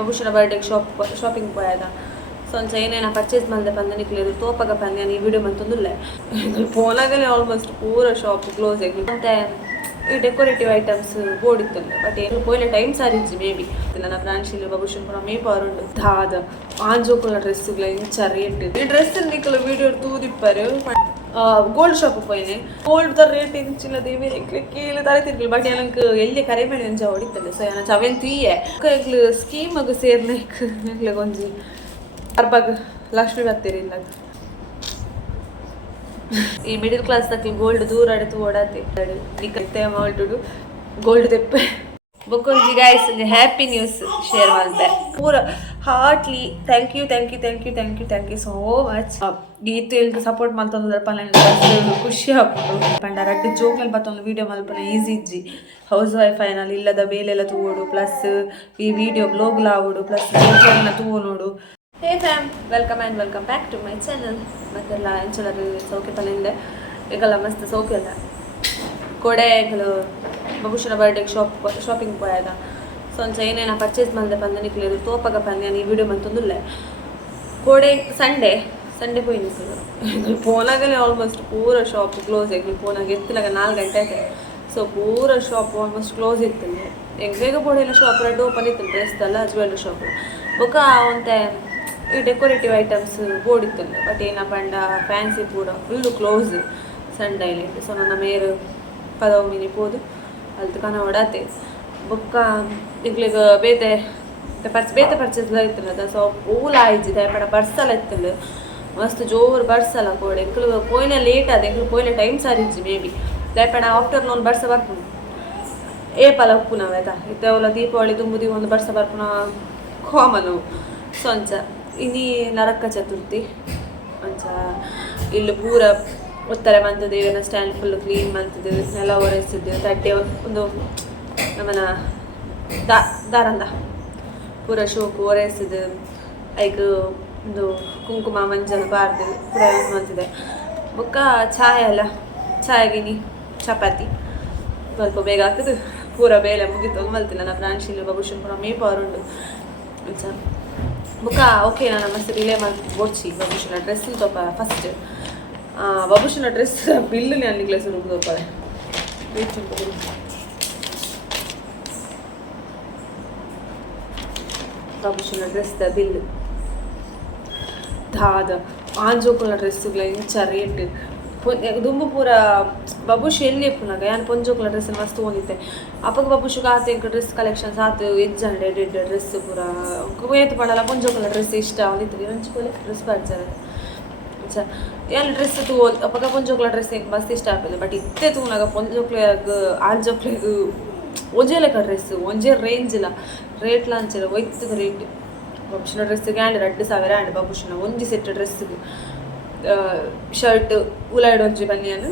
ಬಹುಶಃ ಬರ್ಡೇಗೆ ಶಾಪಿಂಗ್ పోయాದ ಸೊಂಚ ಏನೇನ ಪರ್ಚೇಸ್ ಮಾಡಿದೆ ಪಂದ ನಿಕ್ಲೇದು ತೋಪಗ ಪಂದ ಈ ವಿಡಿಯೋ ಮಂತೊಂದುಲ್ಲೆ ಫೋನಾಗಲೇ ಆಲ್ಮೋಸ್ಟ್ ಪೂರ ಶಾಪ್ ಕ್ಲೋಸ್ ಆಗಿ ಮತ್ತೆ ಈ ಡೆಕೋರೇಟಿವ್ ಐಟಮ್ಸ್ ಬೋರ್ಡ್ ಇತ್ತಲ್ಲ ಬಟ್ ಏನು ಪೋಯ್ಲೆ ಟೈಮ್ ಸಾರಿಜ್ಜಿ ಮೇ ಬಿ ನನ್ನ ಬ್ರಾಂಚಿಲ್ ಬಹುಶಃ ಪೂರ ಮೇ ಪಾರುಂಡು ದಾದ ಆಂಜೋಕುಲ ಡ್ರೆಸ್ಸುಗಳ ಇಂಚ ರೇಟ್ ಈ ಡ್ರೆಸ್ ನಿಕ್ಕಲು ವಿಡಿಯೋ ತೂದಿಪ್ಪರು ಗೋಲ್ಡ್ ಶಾಪ್ போயினே ಗೋಲ್ಡ್ ರೇಟ್ ಇಂಚಿಲ್ಲ ದೇವಿ ಕೀಳು ತಾರೆ ತಿರ್ಗಲಿ ಬಟ್ எனக்கு ಎಲ್ಲಿ ಕರೆ ಮೇಲೆ ಒಂಜ ಹೊಡಿತಲ್ಲ ಸೊ ನಾನು ಚವೆನ್ ತುಯ್ಯೆ ಎಗ್ಲು ಸ್ಕೀಮಗ್ ಸೇರ್ನೈಕ್ ಎಗ್ಲು ಒಂಜಿ ಅರ್ಬಾಗ್ ಲಕ್ಷ್ಮಿ ಬತ್ತೀರಿ ಇಲ್ಲ ಈ ಮಿಡಲ್ ಕ್ಲಾಸ್ ತಕ್ಕ ಗೋಲ್ಡ್ ದೂರ ಅಡೆತು ಓಡಾತೆ ನಿಕತ್ತೆ ಅಮೌಂಟ್ ಗೋಲ್ಡ್ ತೆಪ್ಪೆ ಬೊಕ್ಕೊಂಜಿ ಗೈಸ್ ಒಂದು ಹ್ಯಾಪಿ ನ್ಯೂಸ್ ಶೇರ್ ಮಾಡಿದೆ ಪೂರ heartly thank you so much ಗೀತು ಎಲ್ದು ಸಪೋರ್ಟ್ ಮಾಡ್ತಂದ್ರೆ ಪನ್ನ ಖುಷಿ ಆಗ್ಬೋದು ಪಂಡ ರಡ್ಡು ಜೋಕ್ಲಲ್ಲಿ ಬತ್ತೊಂದು ವೀಡಿಯೋ ಮಲ್ಪನ ಈಸಿ ಇಜ್ಜಿ ಹೌಸ್ ವೈಫ್ ಫೈನಲ್ ಇಲ್ಲದ ಬೇಲೆಲ್ಲ ತೂವೋಡು ಪ್ಲಸ್ ಈ ವಿಡಿಯೋ ಬ್ಲಾಗ್ ಲಾವೋಡು ಪ್ಲಸ್ ಜೋಕ್ಲನ್ನ ತೂವೋಡು hey fam welcome back to my channel ಮತ್ತೆಲ್ಲ ಎಂಚಲರು ಸೌಖ್ಯ ಪಲ್ಲಿಂದೆ ಈಗೆಲ್ಲ ಮಸ್ತ್ ಸೌಖ್ಯ ಅಲ್ಲ ಕೊಡೆಗಳು ಬಹುಶಃ ಬರ್ಡೇಗೆ ಶಾಪಿಂಗ್ పోయాದ ಸೊಂಚ ಏನೇನ ಪರ್ಚೇಸ್ ಮಾಡಿದೆ ಪಂದ ನಿಕ್ಲೇದು ತೋಪಗ ಪಂದ ಈ ವಿಡಿಯೋ ಮಂತೊಂದುಲ್ಲೆ ಕೋಡೆ ಸಂಡೇ పోయింది ಫೋನಾಗಲೇ ಆಲ್ಮೋಸ್ಟ್ ಪೂರ ಶಾಪ್ ಕ್ಲೋಸ್ ಆಗಿ ಫೋನಾಗ ಎತ್ತಿಲಾಗ 4 ಗಂಟೆ ಆಯ್ತು ಸೊ ಪೂರ ಶಾಪ್ ಆಲ್ಮೋಸ್ಟ್ ಕ್ಲೋಸ್ ಇತ್ತು ಹೆಂಗೆ ಬೇಗ ಬೋಡೆಲ್ಲ ಶಾಪ್ ರೆಡ್ ಓಪನ್ ಇತ್ತು ಡ್ರೆಸ್ದಲ್ಲ ಜ್ಯುವೆಲ್ಲರಿ ಶಾಪ್ ಬೊಕ್ಕ ಒಂತೆ ಈ ಡೆಕೋರೇಟಿವ್ ಐಟಮ್ಸ್ ಬೋರ್ಡ್ ಇತ್ತಲ್ಲ ಬಟ್ ಏನಪ್ಪ ಅಂಡ ಫ್ಯಾನ್ಸಿ ಕೂಡ ಫುಲ್ಲು ಕ್ಲೋಸ್ ಸಂಡೇಲಿ ಸೊ ನನ್ನ ಮೇರು ಪದವು ಮಿನಿ ಪೋದು ಅಲ್ಲಿ ಕನ ಹೊಡಾತೆ ಬೊಕ್ಕ ಈಗ್ಲಿಗ ಬೇತೆ ಪರ್ಚೇಸ್ ಇತ್ತಲ್ಲ ಅದ ಸೊ ಊಲ ಆಯ್ಜಿದೆ ಪಡ ಬರ್ಸಲ್ಲ ಇತ್ತಲ್ಲ ಮಸ್ತ್ ಜೋರು ಬರ್ಸಲ್ಲ ಕೋಡೆ ಎಂಕ್ಲು ಪೋಯ್ನ ಲೇಟ್ ಆದ ಎಂಕ್ಲು ಪೋಯ್ನ ಟೈಮ್ ಸಾರಿಜ್ಜಿ ಮೇ ಬಿ ಲೇಪಣ ಆಫ್ಟರ್ನೂನ್ ಬರ್ಸ ಬರ್ಪುನು ಏಪಲ ಉಪ್ಪುನವೇತ ಇತ್ತವಲ್ಲ ದೀಪಾವಳಿ ತುಂಬುದಿ ಒಂದು ಬರ್ಸ ಬರ್ಪುನ ಕಾಮನು ಸೊಂಚ ಇನಿ ನರಕ ಚತುರ್ಥಿ ಅಂಚ ಇಲ್ಲಿ ಪೂರ ಒತ್ತಾರೆ ಮಂತದ್ದು ಇವನ್ನ ಸ್ಟ್ಯಾಂಡ್ ಫುಲ್ ಕ್ಲೀನ್ ಮಂತದ್ದು ನೆಲ ಒರೆಸಿದ್ದು ತಟ್ಟೆ ಒಂದು ನಮ್ಮನ ದಾರಂದ ಪೂರ ಶೋಕು ಒರೆಸಿದ್ದು ಐಕ್ ಒಂದು ಕುಂಕುಮ ಮಂಜಲ್ ಬಾರ್ದು ಪೂರ ಯೂಸ್ ಮಾಡ್ತಿದ್ದೆ ಬೊಕ್ಕ ಚಾಯಗಿನಿ ಚಪಾತಿ ಸ್ವಲ್ಪ ಬೇಗ ಆಗ್ತದೆ ಪೂರ ಬೇಲೆ ಮುಗಿತು ಮಲ್ತಿಲ್ಲ ನನ್ನ ಬ್ರಾಂಚಿಲ್ ಬಹುಶಃ ಪೂರ ಮೇ ಪಾರುಂಡು ಅಂಚ ಬೊಕ್ಕ ಓಕೆ ನಾನು ಮಸ್ತ್ ರಿಲೇ ಮಾಡಿ ಬೋಡ್ಚಿ ಬಹುಶಃ ಡ್ರೆಸ್ ತೋಪ ಫಸ್ಟ್ ಬಹುಶಃ ಡ್ರೆಸ್ ಬಿಲ್ಲು ಅನ್ಲಿಕ್ಕೆ ಸುರು ತೋಪಾರೆ ಬಹುಶಃ ಡ್ರೆಸ್ದ ಬಿಲ್ಲು ದಾದ ಆಂಜೋಕುಲ ಡ್ರೆಸ್ಸುಗಳ ಇಂಚ ರೇಟ್ ದುಂಬು ಪೂರ ಬಬುಶ್ ಎಲ್ಲಿ ಪುನಗ ಯಾನ್ ಪೊಂಜೋಕುಲ ಡ್ರೆಸ್ ಮಸ್ತ್ ಓದಿತ್ತೆ ಅಪ್ಪಗ ಬಬುಶುಗ ಆತ ಎಂಕ ಡ್ರೆಸ್ ಕಲೆಕ್ಷನ್ಸ್ ಆತು ಎಜ್ಜಂಡೆ ಎಡ್ ಡ್ರೆಸ್ ಪೂರ ಏತು ಪಡಲ್ಲ ಪೊಂಜೋಕುಲ ಡ್ರೆಸ್ ಇಷ್ಟ ಅವನಿತ್ತು ಹಂಚ್ಕೊಲೆ ಡ್ರೆಸ್ ಬರ್ತಾರೆ ಎಲ್ಲ ಡ್ರೆಸ್ ತೂ ಅಪ್ಪಗ ಪೊಂಜೋಕುಲ ಡ್ರೆಸ್ ಮಸ್ತ್ ಇಷ್ಟ ಆಗ್ತದೆ ಬಟ್ ಇತ್ತೆ ತೂನಾಗ ಪೊಂಜೋಕ್ಲೆಗ್ ಆಂಜೋಕ್ಲೆಗ್ ಒಂಜೇ ಲೆಕ್ಕ ಡ್ರೆಸ್ ಒಂಜೇ ರೇಂಜ್ ಇಲ್ಲ ರೇಟ್ ಲಾಂಚಲ್ಲ ಒಯ್ತದ ರೇಟ್ ಬಬುಶನ ಡ್ರೆಸ್ಸಿಗೆ ಆ್ಯಂಡ್ 2,000 ಆ್ಯಂಡ್ ಬಬುಶನ ಒಂಜಿ ಸೆಟ್ ಡ್ರೆಸ್ಸಿಗೆ ಶರ್ಟ್ ಉಲಾಯ್ಡ್ ಒಂಜಿ ಬನ್ನಿಯನು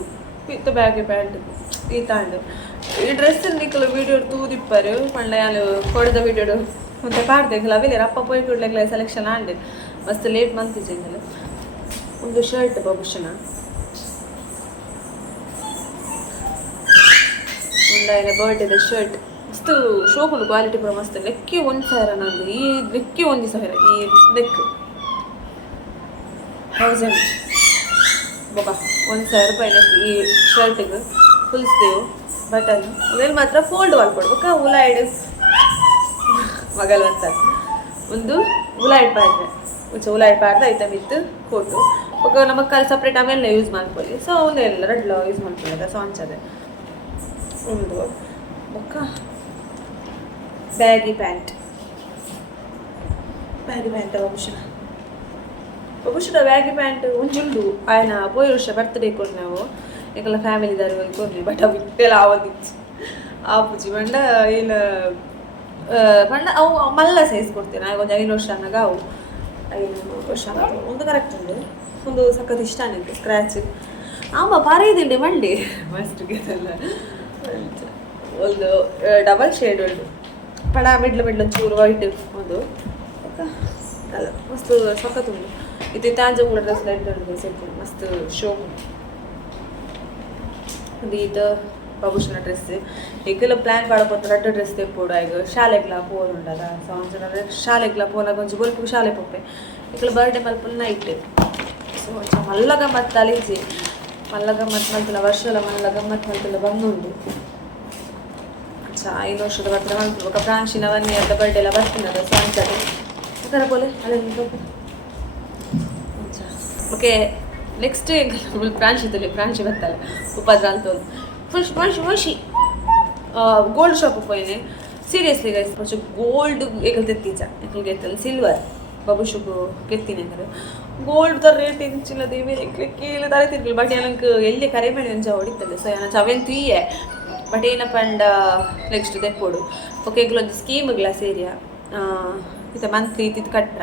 ವಿತ್ ಬ್ಯಾಗಿ ಪ್ಯಾಂಟ್ ಈ ತಾಂಡು ಈ ಡ್ರೆಸ್ ನಿಕ್ಕಲು ವೀಡಿಯೋ ತೂದಿಪ್ಪರು ಪಂಡ ಯಾನು ಕೊಡದ ವೀಡಿಯೋ ಮತ್ತೆ ಪಾಡ್ದೇಗಲ್ಲ ಅವೆಲ್ಲ ಅಪ್ಪ ಪೋಯ್ ಕೊಡ್ಲೆಗ್ಲ ಸೆಲೆಕ್ಷನ್ ಆಂಡ್ ಮಸ್ತ್ ಲೇಟ್ ಮಂತಿದ್ದೆಲ್ಲ ಒಂದು ಶರ್ಟ್ ಬಬುಶನ ಒಂದಾಯನ ಬರ್ಡೇದ ಶರ್ಟ್ ಮಸ್ತ್ ಶೋಕುಂಡು ಕ್ವಾಲಿಟಿ ಪೂರ ಮಸ್ತ್ ಲೆಕ್ಕಿ 1,000 ನಂದು ಈ ಲೆಕ್ಕಿ 1,000 ಈ ಲೆಕ್ 1000 ಬೊಕ 1,000 ರೂಪಾಯಿ ಲೆಕ್ಕ ಈ ಶರ್ಟಿಗೆ ಫುಲ್ ಸ್ಲೀವ್ ಬಟನ್ ಅದ್ರಲ್ಲಿ ಮಾತ್ರ ಫೋಲ್ಡ್ ಮಾಡ್ಕೊಡ್ಬೇಕ ಉಲಾಯ್ಡ್ ಮಗಲ್ ಒಂದು ಉಲಾಯ್ಡ್ ಪಾಡ್ರೆ ಮುಂಚೆ ಉಲಾಯ್ಡ್ ಪಾಡ್ದೆ ಐಟಮ್ ಇತ್ತು ಕೋಟು ಬೊಕ ನಮಗೆ ಕಾಲು ಸಪ್ರೇಟ್ ಆಮೇಲೆ ಯೂಸ್ ಮಾಡ್ಕೊಳ್ಳಿ ಸೊ ಒಂದೆಲ್ಲ ರೆಡ್ಲ ಯೂಸ್ ಮಾಡ್ಕೊಳ್ಳಿ ಸೊ ಅಂಚದೆ ಒಂದು ಬೊಕ್ಕ ಬ್ಯಾಗಿ ಪ್ಯಾಂಟ್ ಬಹುಶಃ ಬ್ಯಾಗಿ ಪ್ಯಾಂಟ್ ಒಂಜುಂಡು ಆಯ್ನ ಪೋಯ್ ವರ್ಷ ಬರ್ತ್ಡೇ ಕೊಡು ನಾವು ಯಾಕೆಲ್ಲ ಫ್ಯಾಮಿಲಿ ದಾರಿ ಹೋಗಿ ಕೊಡ್ಲಿ ಬಟ್ ಅವು ಇತ್ತೆಲ್ಲ ಆವದಿತ್ತು ಆಪುಜಿ ಬಂಡ ಇಲ್ಲ ಬಂಡ ಅವು ಮಲ್ಲ ಸೈಜ್ ಕೊಡ್ತೇನೆ ಆಗ ಒಂದು 5 ವರ್ಷ ಅನ್ನಗ ಅವು 5 ವರ್ಷ ಒಂದು ಕರೆಕ್ಟ್ ಉಂಡು ಒಂದು ಸಖತ್ ಇಷ್ಟ ಅನ್ನಿತ್ತು ಸ್ಕ್ರ್ಯಾಚ್ ಆಮ ಪಾರಿದಿಲ್ಡೆ ಮಂಡಿ ಮಸ್ಟ್ಗೆ ಎಲ್ಲ ಒಂದು ಡಬಲ್ ಶೇಡ್ ಉಂಟು ಪಡ ಮಿಡ್ಲು ಚೂರು ವೈಟ್ ಒಂದು ಅಲ್ಲ ಮಸ್ತ್ ಸಖತ್ ಉಂಟು ಇದು ತಾಂಜಾವೂರು ಡ್ರೆಸ್ ಲೈಟ್ ಸೆಟ್ ಮಸ್ತ್ ಶೋ ಒಂದು ಇದು ಬಾಬುಶನ ಡ್ರೆಸ್ ಈಗೆಲ್ಲ ಪ್ಲ್ಯಾನ್ ಮಾಡಬೇಕು ರಡ್ಡು ಡ್ರೆಸ್ ತೆಪ್ಪೋಡು ಈಗ ಶಾಲೆಗ್ಲ ಪೋಲ್ ಉಂಡಲ್ಲ ಸೊ ಶಾಲೆಗ್ಲ ಪೋಲಾಗ ಒಂಚು ಬೊಲ್ಪು ಶಾಲೆ ಪೊಪ್ಪೆ ಈಗಲ ಬರ್ಡೇ ಮಲ್ಪುಲ್ ನೈಟ್ ಸೊ ಒಂಚ ಮಲ್ಲ ಗಮ್ಮತ್ತು ಅಲಿಜಿ ಮಲ್ಲ ಗಮ್ಮತ್ತು ಮಲ್ತಲ್ಲ ವರ್ಷಲ ಮಲ್ಲ ಗಮ್ಮತ್ತು ಮಲ್ತಲ್ಲ ಬಂದುಂಡು ಚಾ 5 ವರ್ಷದ ಬರ್ತಾರೆ ಮಲ್ಪು ಪ್ರಾಂಶಿನ 1 ಇಯರ್ದ ಬರ್ಡೇ ಎಲ್ಲ ಬರ್ತಿನದ ಸೊ ಅಂಚದೆ ಅದರ ಬೋಲೆ ಅಲ್ಲ ಓಕೆ ನೆಕ್ಸ್ಟ್ ಪ್ರಾಂಶಿ ಬರ್ತಲ್ಲ ಉಪದ್ರ ಅಂತ ಮೋಶಿ ಗೋಲ್ಡ್ ಶಾಪ್ ಪೋಯಿನೆ ಸೀರಿಯಸ್ಲಿ ಗೈಸ್ కొంచెం ಗೋಲ್ಡ್ ಏಕಲ್ ತೆತ್ತೀಜ ಏಕಲ್ ಗೆತ್ತಲ್ಲ ಸಿಲ್ವರ್ ಬಾಬುಶುಗು ಗೆತ್ತಿನ ಅಂದ್ರೆ ಗೋಲ್ಡ್ ದ ರೇಟ್ ಎಂಚಿಲ್ಲ ದೇವಿ ಕೇಳಿ ತಾರೆ ತಿರ್ಗಲಿ ಬಟ್ ಏನಕ್ಕೆ ಎಲ್ಲಿ ಕರೆ ಮಾಡಿ ಅಂಚ ಹೊಡಿತಲ್ಲ ಸೊ ನಾನು 7 ಇಯೇ ಬಟ್ ಏನಪ್ಪ ಅಂಡ ನೆಕ್ಸ್ಟ್ ತೆಕ್ಕೋಡು ಓಕೆ ಈಗಲೊಂದು ಸ್ಕೀಮ್ಗಳ ಸೇರಿಯ ಇದು ಮಂತ್ಲಿ ಇದು ಕಟ್ರ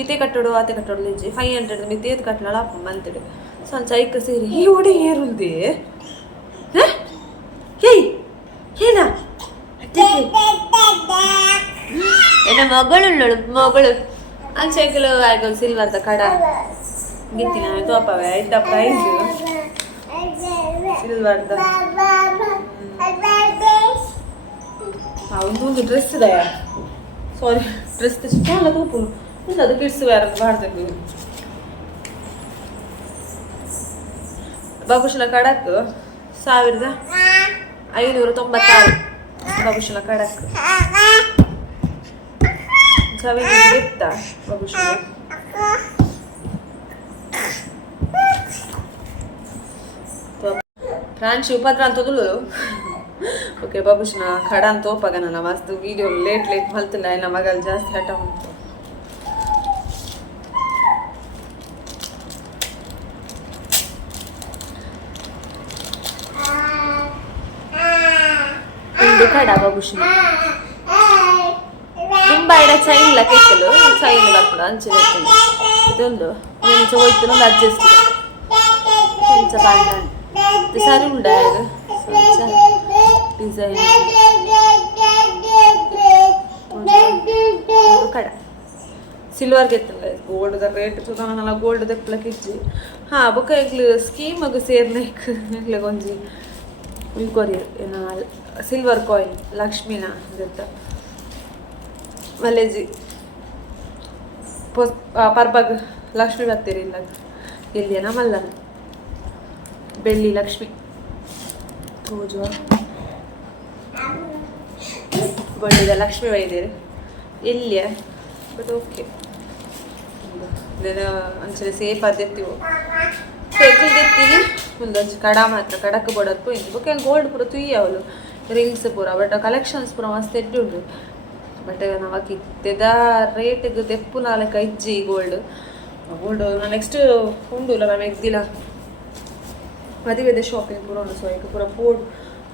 ಈತೆ ಕಟ್ಟೋಡು ಆತೆ ಕಟ್ಟೋಡು ಲಿಜ್ಜಿ 500 ಮಿತಿ ಕಟ್ಟಲ ಮಂತ್ಡು ಸೊ ಒಂದು ಚೈಕ ಸೇರಿ ಈ ಒಡೆ ಏರುಂದೆ ಏಯ್ ಏನ ಎನ್ನ ಮಗಳು ಅಂಚೆಗಳು ಆಗ ಸಿಲ್ವರ್ದ ಕಡ ಗಿತ್ತಿನ ತೋಪವೆ ಇದ್ದ ಪ್ರೈಸ್ ಸಿಲ್ವರ್ದ ಒಂದು ಡ್ರೆಸ್ ಇದೆಯಾ ಸಾರಿ ಡ್ರೆಸ್ ಅಲ್ಲ ತೂಪು ಇಲ್ಲ ಅದು ಕಿಡ್ಸ್ ವೇರ್ ಮಾಡ್ಬೇಕು ಬಾಬುಶನ ಕಡಕ್ 1596 ಬಾಬುಶನ ಕಡಕ್ 7 ಗೆತ್ತ ಬಾಬುಶನ ಫ್ರಾನ್ಶಿ ಉಪದ್ರ ಅಂತದಳು ಓಕೆ ಬಾಬುಶನ ಕಡ ಅಂತ ಹೋಪಾಗ ನನ್ನ ಮಸ್ತ್ ವಿಡಿಯೋ ಲೇಟ್ ಮಲ್ತಿಲ್ಲ ನನ್ನ ಮಗಲ್ ಜಾಸ್ತಿ ಹಠ ಉಂಟು ಒಂದು ಕಡ ಬಾಬುಶನ ತುಂಬಾ ಇಡ ಚೈನ್ ಕೆತ್ತಲು ಚೈನ್ ಬರ್ಕೊಡ ಅಂಚಿನ ಇದೊಂದು ಹೋಯ್ತು ಒಂದು ಅಡ್ಜಸ್ಟ್ ಕೊಂಚ ಬಾಂಡ ಸರಿ ಉಂಡ ಡಿಸೈನ್ ಕಡ ಸಿಲ್ವರ್ ಗೆತ್ತಲ್ಲ ಗೋಲ್ಡ್ ರೇಟ್ ಚುನಾವಣೆಲ್ಲ ಗೋಲ್ಡ್ ತೆಪ್ಪಲಕ್ಕೆ ಇಜ್ಜಿ ಹಾಂ ಬೊಕ್ಕ ಈಗಲು ಸ್ಕೀಮಗು ಸೇರ್ನ ಈಗಲೇ ಒಂಜಿ ಕೊರಿ ಏನ ಸಿಲ್ವರ್ ಕಾಯಿನ್ ಲಕ್ಷ್ಮಿನ ಗೊತ್ತ ಮಲ್ಲೇಜಿ ಪರ್ಬಗ್ ಲಕ್ಷ್ಮಿ ಬರ್ತೀರಿ ಇಲ್ಲ ಎಲ್ಲಿಯನ ಮಲ್ಲನ ಬೆಳ್ಳಿ ಲಕ್ಷ್ಮಿ ಪೂಜ ಬಳ್ಳಿದ ಲಕ್ಷ್ಮಿ ವೈದ್ಯರು ಎಲ್ಲಿಯ ಬಟ್ ಓಕೆ ಅಂಚನೆ ಸೇಫ್ ಆದೆತ್ತೀವು ಸೈಕಲ್ ಗೆತ್ತೀವಿ ಒಂದೊಂದು ಕಡ ಮಾತ್ರ ಕಡಕ್ಕೆ ಬಡೋದು ಪೋయింది ಬೊಕ್ಕ ಗೋಲ್ಡ್ ಪೂರ ತುಯ್ಯ ಅವಳು ರಿಂಗ್ಸ್ ಪೂರ ಬಟ್ ಕಲೆಕ್ಷನ್ಸ್ ಪೂರ ಮಸ್ತ್ ಎಡ್ಡು ಉಂಡು ಬಟ್ ನಾವು ಕಿತ್ತೆದ ರೇಟಿಗೆ ತೆಪ್ಪು ನಾಲ್ಕು ಇಜ್ಜಿ ಗೋಲ್ಡ್ ನಾನು ನೆಕ್ಸ್ಟ್ ಉಂಡು ಇಲ್ಲ ಮ್ಯಾಮ್ ಎಗ್ದಿಲ್ಲ ಮದುವೆದ ಶಾಪಿಂಗ್ ಪೂರ ಉಂಡು ಸೊ ಈಗ ಪೂರ ಪೂಡ್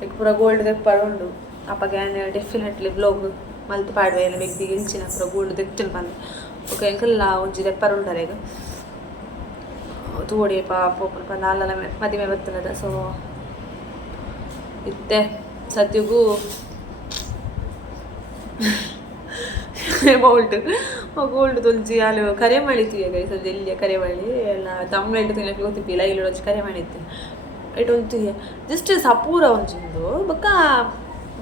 ಈಗ ಪೂರ ಗೋಲ್ಡ್ ತೆಪ್ಪಾಡು ಉಂಡು ಅಪ್ಪಗೆ ಡೆಫಿನೆಟ್ಲಿ ಬ್ಲಾಗ್ ಮಲ್ತು ಪಾಡುವೆ ಎಲ್ಲ ಬೆಗ್ದಿಗೆ ಇಲ್ಚಿನ ಪೂರ ಗೋಲ್ಡ್ ತೆತ್ತಿಲ್ ಬಂದು ಓಕೆ ಎಂಕಲ್ಲ ಒಂಜಿ ತೆಪ್ಪರು ಉಂಟಾರೆ ಈಗ ತೋಡಿ ಪೋಪನ್ ಬಂದು ಅಲ್ಲೆಲ್ಲ ಮದುವೆ ಬರ್ತನದ ಸೊ ಇತ್ತೆ ಸದ್ಯಗೂ ಅಮೌಂಟ್ ಗೋಲ್ಡ್ ತೊಂಜಿ ಅಲ್ಲಿ ಕರೆ ಮಾಡಿತ್ತು ಈಗ ಸದ್ಯ ಎಲ್ಲಿಯ ಕರೆ ಮಾಡಿ ಎಲ್ಲ ತಮಿಳು ತಿನ್ನಕ್ಕೆ ಗೊತ್ತಿಪ್ಪಿಲ್ಲ ಇಲ್ಲಿ ಒಂಚು ಕರೆ ಮಾಡಿತ್ತು ಇಟೊಂದು ಜಸ್ಟ್ ಸಪೂರ ಒಂಚಿಂದು ಬೊಕ್ಕ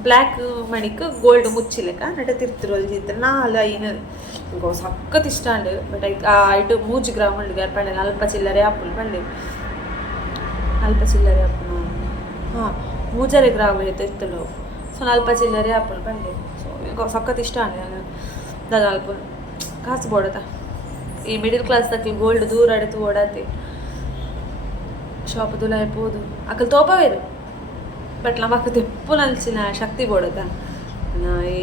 ಬ್ಲ್ಯಾಕ್ ಮಣಿಕ್ ಗೋಲ್ಡ್ ಮುಚ್ಚಿಲೆಕ್ಕ ನಟ ತಿರ್ತಿರು ಅಲ್ಜಿದ್ರೆ ನಾಲ್ ಐನು ಸಕ್ಕತ್ ಇಷ್ಟ ಅಂಡು ಬಟ್ ಇಟ್ಟು 3 ಗ್ರಾಮ್ ಉಂಡು ಗ್ಯಾರ್ ಪಂಡೆ ಅಲ್ಪ ಚಿಲ್ಲರೆ ಆಪುಲ್ ಪಂಡೆ ಅಲ್ಪ ಚಿಲ್ಲರೆ ಆಪುಲ್ ಹಾಂ 3 ಗ್ರಾಮ್ ಇರ್ತಲು ಸೊ ಅಲ್ಪ ಚಿಲ್ಲರೆ ಆಪುಲ್ ಪಂಡೆ ಸೊ ಸಕ್ಕತ್ ಇಷ್ಟ ಅಂಡೆ ನಾನು ದಾದ ಅಲ್ಪ ಕಾಸು ಬೋಡದ ಈ ಮಿಡಿಲ್ ಕ್ಲಾಸ್ ತಕ್ಕ ಗೋಲ್ಡ್ ದೂರ ಅಡೆತು ಓಡಾತಿ ಶಾಪ್ ದುಲ ಇರ್ಬೋದು ಅಕ್ಕಲ್ ತೋಪವೇರು ಬಟ್ ನಮಕ್ ತೆಪ್ಪು ನಲ್ಚಿನ ಶಕ್ತಿ ಬೋಡದ ಈ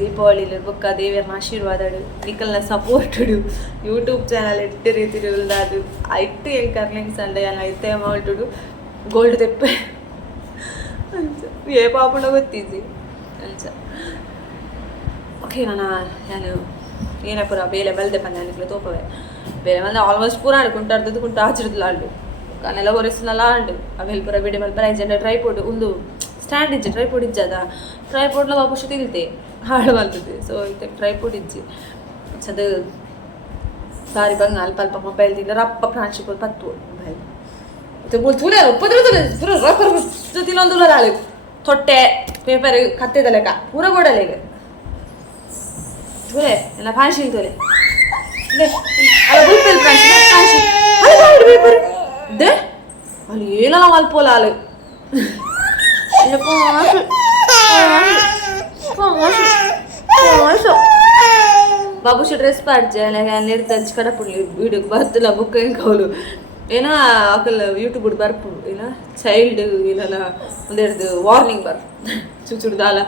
ದೀಪಾವಳಿಲಿ ಬೊಕ್ಕ ದೇವಿಯರ್ನ ಆಶೀರ್ವಾದಡು ನಿಕಲ್ನ ಸಪೋರ್ಟುಡು ಯೂಟ್ಯೂಬ್ ಚಾನಲ್ ಎಟ್ಟು ರೀತಿ ಅದು ಐಟ್ಟು ಹೆಂಗೆ ಕರ್ಲಿಂಗ್ಸ್ ಅಂಡೆ ಎಲ್ಲ ಐತೆ ಅಮೌಂಟುಡು ಗೋಲ್ಡ್ ತೆಪ್ಪೆ ಅಂಚ ಏ ಪಾಪುಂಡ ಗೊತ್ತಿದ್ದಿ ಅಂಚ ಓಕೆ ನಾನು ಏನ ಪೂರ ಬೇಲೆ ಮಲ್ದೆ ಪಂದೆ ಅನ್ಲಿಕ್ಕೆ ತೋಪವೆ ಬೇರೆ ಮಲ್ದೆ ಆಲ್ಮೋಸ್ಟ್ ಪೂರ ಕುಂಟಾಡ್ದು ಕುಂಟ ಆಚಿಡ್ದಿಲ್ಲ ಆಡು ಕಾನೆಲ್ಲ ಒರೆಸಿನಲ್ಲ ಆಂಡು ಅವೆಲ್ಲ ಪೂರ ಬಿಡಿ ಮಲ್ಪ ಐಜೆಂಡ ಟ್ರೈಪೋಡ್ ಒಂದು ಸ್ಟ್ಯಾಂಡ್ ಇಜ್ಜಿ ಟ್ರೈಪೋಡ್ ಇಜ್ಜದ ಟ್ರೈಪೋಡ್ಲ ವಾಪಸ್ ತಿಳ್ತೆ ಹಾಳು ಮಲ್ತದೆ ಸೊ ಇತ್ತೆ ಟ್ರೈಪೋಡ್ ಇಜ್ಜಿ ಅದು ಸಾರಿ ಬಂಗ ಅಲ್ಪ ಅಲ್ಪ ಮೊಬೈಲ್ ತಿಂದ ರಪ್ಪ ಪ್ರಾಂಶಿಪಲ್ ಪತ್ತು mobile Tule pura tilondullar alu thotte paper katte ಲೆಕ್ಕ pura godale Tule ಎಲ್ಲ ಪಾಂಶಿ Tule ಲೆ ಅಲ್ಲ ಬುಲ್ಪೆಲ್ ಫ್ರೆಂಡ್ಸ್ ಪಾಂಶಿ ಅಲ್ಲ paper de ಅಲ್ಲಿ ಏನಲ್ಲ ಮಲ್ಪೋಲ ಅಲ್ಲ ಬಾಬುಶಿ ಡ್ರೆಸ್ ಪಾಡ್ಜೆ ನಿರ್ದಂಚ್ ಕಡಪುಡ್ಲಿ ವೀಡಿಯೋಗೆ ಬರ್ತಲ್ಲ ಬುಕ್ ಹೆಂಗವಳು ಏನೋ ಆಕಲ್ ಯೂಟ್ಯೂಬ್ ಬರ್ಪುಡು ಏನ ಚೈಲ್ಡ್ ಇಲ್ಲ ಒಂದೆರಡು ವಾರ್ನಿಂಗ್ ಬರ್ ಚುಚುಡ್ದಾಲ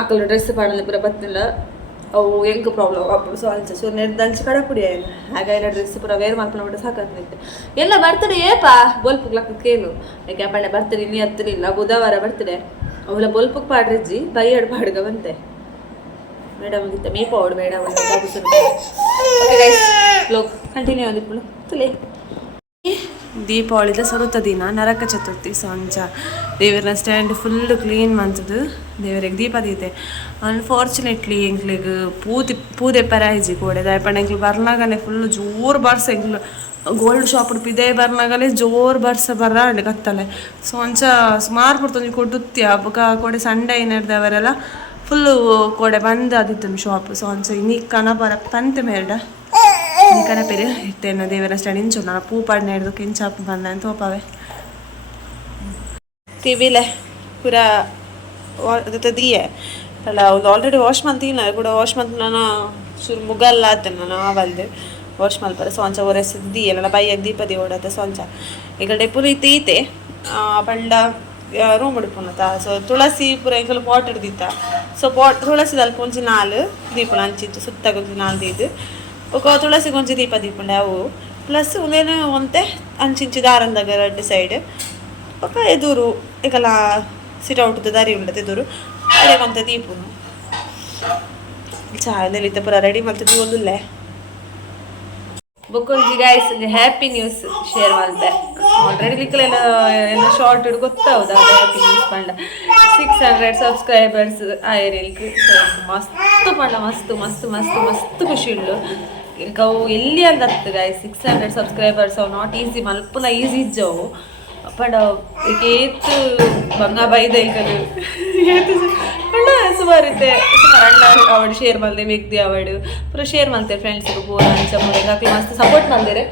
ಆಕಲ್ ಡ್ರೆಸ್ ಪಾಡಲ್ಲ ಪೂರ ಬತ್ತಿಲ್ಲ ಅವು ಹೆಂಗೆ ಪ್ರಾಬ್ಲಮ್ ಅప్పుడు ಸೊ ಅಂಚ ಸೊ ನಿರ್ದಂಚ್ ಕಡಪುಡಿ ಆಯ್ನ ಹಾಗೆ ಎಲ್ಲ ಡ್ರೆಸ್ ಪೂರ ವೇರ್ ಮಾಡ್ಕೊಂಡು ಬಿಟ್ಟು ಸಾಕಂತೈತೆ ಎಲ್ಲ ಬರ್ತಡೆ ಏಪಾ ಬೋಲ್ಪುಗ್ಲಕ್ಕ ಕೇಳು ಯಾಕೆ ಅಪ್ಪಣ್ಣ ಬರ್ತಡೆ ಇನ್ನೂ ಹತ್ತಲಿಲ್ಲ ಬುಧವಾರ ಬರ್ತಡೆ ಅವಳ ಬೋಲ್ಪುಗ್ ಪಾಡ್ರಿಜ್ಜಿ ಬೈಯಡ್ ಪಾಡ್ಗ ಬಂತೆ ಮೇಡಮ್ ಆಗಿತ್ತ ಮೇಪ ಅವಡು ಮೇಡಮ್ ಬಾಬು ಲೋಕ್ ಕಂಟಿನ್ಯೂ ಆಗಿತ್ತು ತುಲೆ ದೀಪಾವಳಿದ ಸರುತ ದಿನ ನರಕ ಚತುರ್ಥಿ ಸಂಚ ದೇವರ ಸ್ಟ್ಯಾಂಡ್ ಫುಲ್ ಕ್ಲೀನ್ ಮಾಡ್ತದು ದೇವರಿಗೆ ದೀಪ ದೀತೆ ಅನ್ಫಾರ್ಚುನೇಟ್ಲಿ ಎಂಕ್ಲಿಗೆ ಪೂದೆ ಪರಾಯಿಜಿ ಕೋಡೆ ದಾಯಪಣ್ಣ ಎಂಕ್ಲು ಬರ್ನಾಗನೆ ಫುಲ್ ಜೋರು ಬರ್ಸ ಎಂಕ್ಲು ಗೋಲ್ಡ್ ಶಾಪ್ ಪಿದೆ ಬರ್ನಾಗಲೇ ಜೋರು ಬರ್ಸ ಬರ್ರಾಂಡೆ ಕತ್ತಲೆ ಸೊ ಅಂಚ ಸುಮಾರು ಕೊಡ್ತಂದು ಕೊಡುತ್ತಿ ಹಬ್ಬಕ ಕೊಡೆ ಸಂಡೆ ಏನಿರ್ದವರೆಲ್ಲ ಫುಲ್ಲು ಕೋಡೆ ಬಂದ್ ಆದಿತ್ತು ಶಾಪ್ ಸೊ ಅಂಚ ಇನ್ನೀಗ ಕನಪರ ಪಂತೆ ಮೇರ್ಡ ಈ ಕನಪೆರೆ ಇಟ್ಟೇನು ದೇವರ ಸ್ಟ್ಯಾಂಡ್ ಇಂಚು ನಾನು ಪೂ ಪಾಡ್ನ ಹಿಡ್ದು ಕೆಂಚಾಪ್ ಬಂದ ಅಂತ ಹೋಪವೆ ಕಿವಿಲೆ ಪೂರ ದಿಯೆ ಅಲ್ಲ ಒಂದು ಆಲ್ರೆಡಿ ವಾಶ್ ಮಾಡ್ತೀನಿ ಕೂಡ ವಾಶ್ ಮಾಡ್ತು ನಾನು ಶುರು ಮುಗಲ್ಲ ಆತ ನಾನು ಆವಲ್ದು ವಾಶ್ ಮಲ್ಪರೆ ಸೊಂಚ ಒರೆಸಿದ ದಿಯೆ ನನ್ನ ಬೈಯಾಗ ದೀಪದಿ ಓಡತ್ತೆ ಸೊಂಚ ಈಗ ಡೆಪುಲು ಈತೆ ಪಂಡ ರೂಮ್ ಉಡುಪುನತ ಸೊ ತುಳಸಿ ಪೂರ ಎಂಕಲು ಪಾಟ್ ಹಿಡ್ದಿತ್ತ ಸೊ ಪಾಟ್ ತುಳಸಿದ ಅಲ್ಪ ಒಂಚಿ ನಾಲ್ ದೀಪನ ಹಂಚಿತ್ತು ಸುತ್ತಾಗೊಂಚಿ ನಾಲ್ ದೀದು ఒక ತುಳಸಿ ಗೊಂಚಿ ದೀಪ ದೀಪಂಡೆ ಅವು ಪ್ಲಸ್ ಒಂದೇನು ಒಂತೆ ಅಂಚಿಂಚಿ ದಾರಂದಾಗ ಎರಡು ಸೈಡ್ ఒక ಎದುರು ಈಗೆಲ್ಲ ಸಿಟ್ ಔಟ್ ದಾರಿ ಉಂಟು ಎದುರು ಅದೇ ಕೊಂತ ದೀಪನು ಚಾಯದಲ್ಲಿ ಪೂರ ರೆಡಿ ಮಾಡ್ತಿದ್ವಿ ಒಂದುಲ್ಲೆ ಬೊಕ್ಕೊಂಜಿ ಗೈಸ್ ಹ್ಯಾಪಿ ನ್ಯೂಸ್ ಶೇರ್ ಮಾಡ್ದೆ ಆಲ್ರೆಡಿ ಲಿಕ್ಕಲೆಲ್ಲ ಎಲ್ಲ ಶಾರ್ಟ್ ಹಿಡ್ ಗೊತ್ತಾವ್ದು ಅದು ಹ್ಯಾಪಿ ನ್ಯೂಸ್ ಪಂಡ 600 ಸಬ್ಸ್ಕ್ರೈಬರ್ಸ್ ಆಯ್ರಿಲ್ಕ್ ಮಸ್ತ್ ಪಂಡ ಮಸ್ತ್ ಮಸ್ತ್ ಮಸ್ತ್ ಮಸ್ತ್ ಖುಷಿ ಉಂಡು ಈಗ ಅವು ಎಲ್ಲಿ ಅಂದತ್ತು ಗೈಸ್ 600 ಸಬ್ಸ್ಕ್ರೈಬರ್ಸ್ ಅವು ನಾಟ್ ಈಸಿ ಮಲ್ಪುನ ಈಸಿ ಇಜ್ಜವು ಪಂಡ ಈಗ ಏತು ಬಂಗ ಬೈದ ಈಗಲು ಏತು ಪಂಡ ಸುಮಾರಿದ್ದೆ ಸುಮಾರು ಅಣ್ಣ ಅವಡು ಶೇರ್ ಮಲ್ದೆ ವ್ಯಕ್ತಿ ಅವಡು ಪೂರ ಶೇರ್ ಮಲ್ತೆ ಫ್ರೆಂಡ್ಸ್ಗೆ ಪೂರ ಅಂಚ ಮೂರೆ ಹಾಕಿ ಮಸ್ತ್ ಸಪೋರ್ಟ್ ಮಲ್ದೇರೆ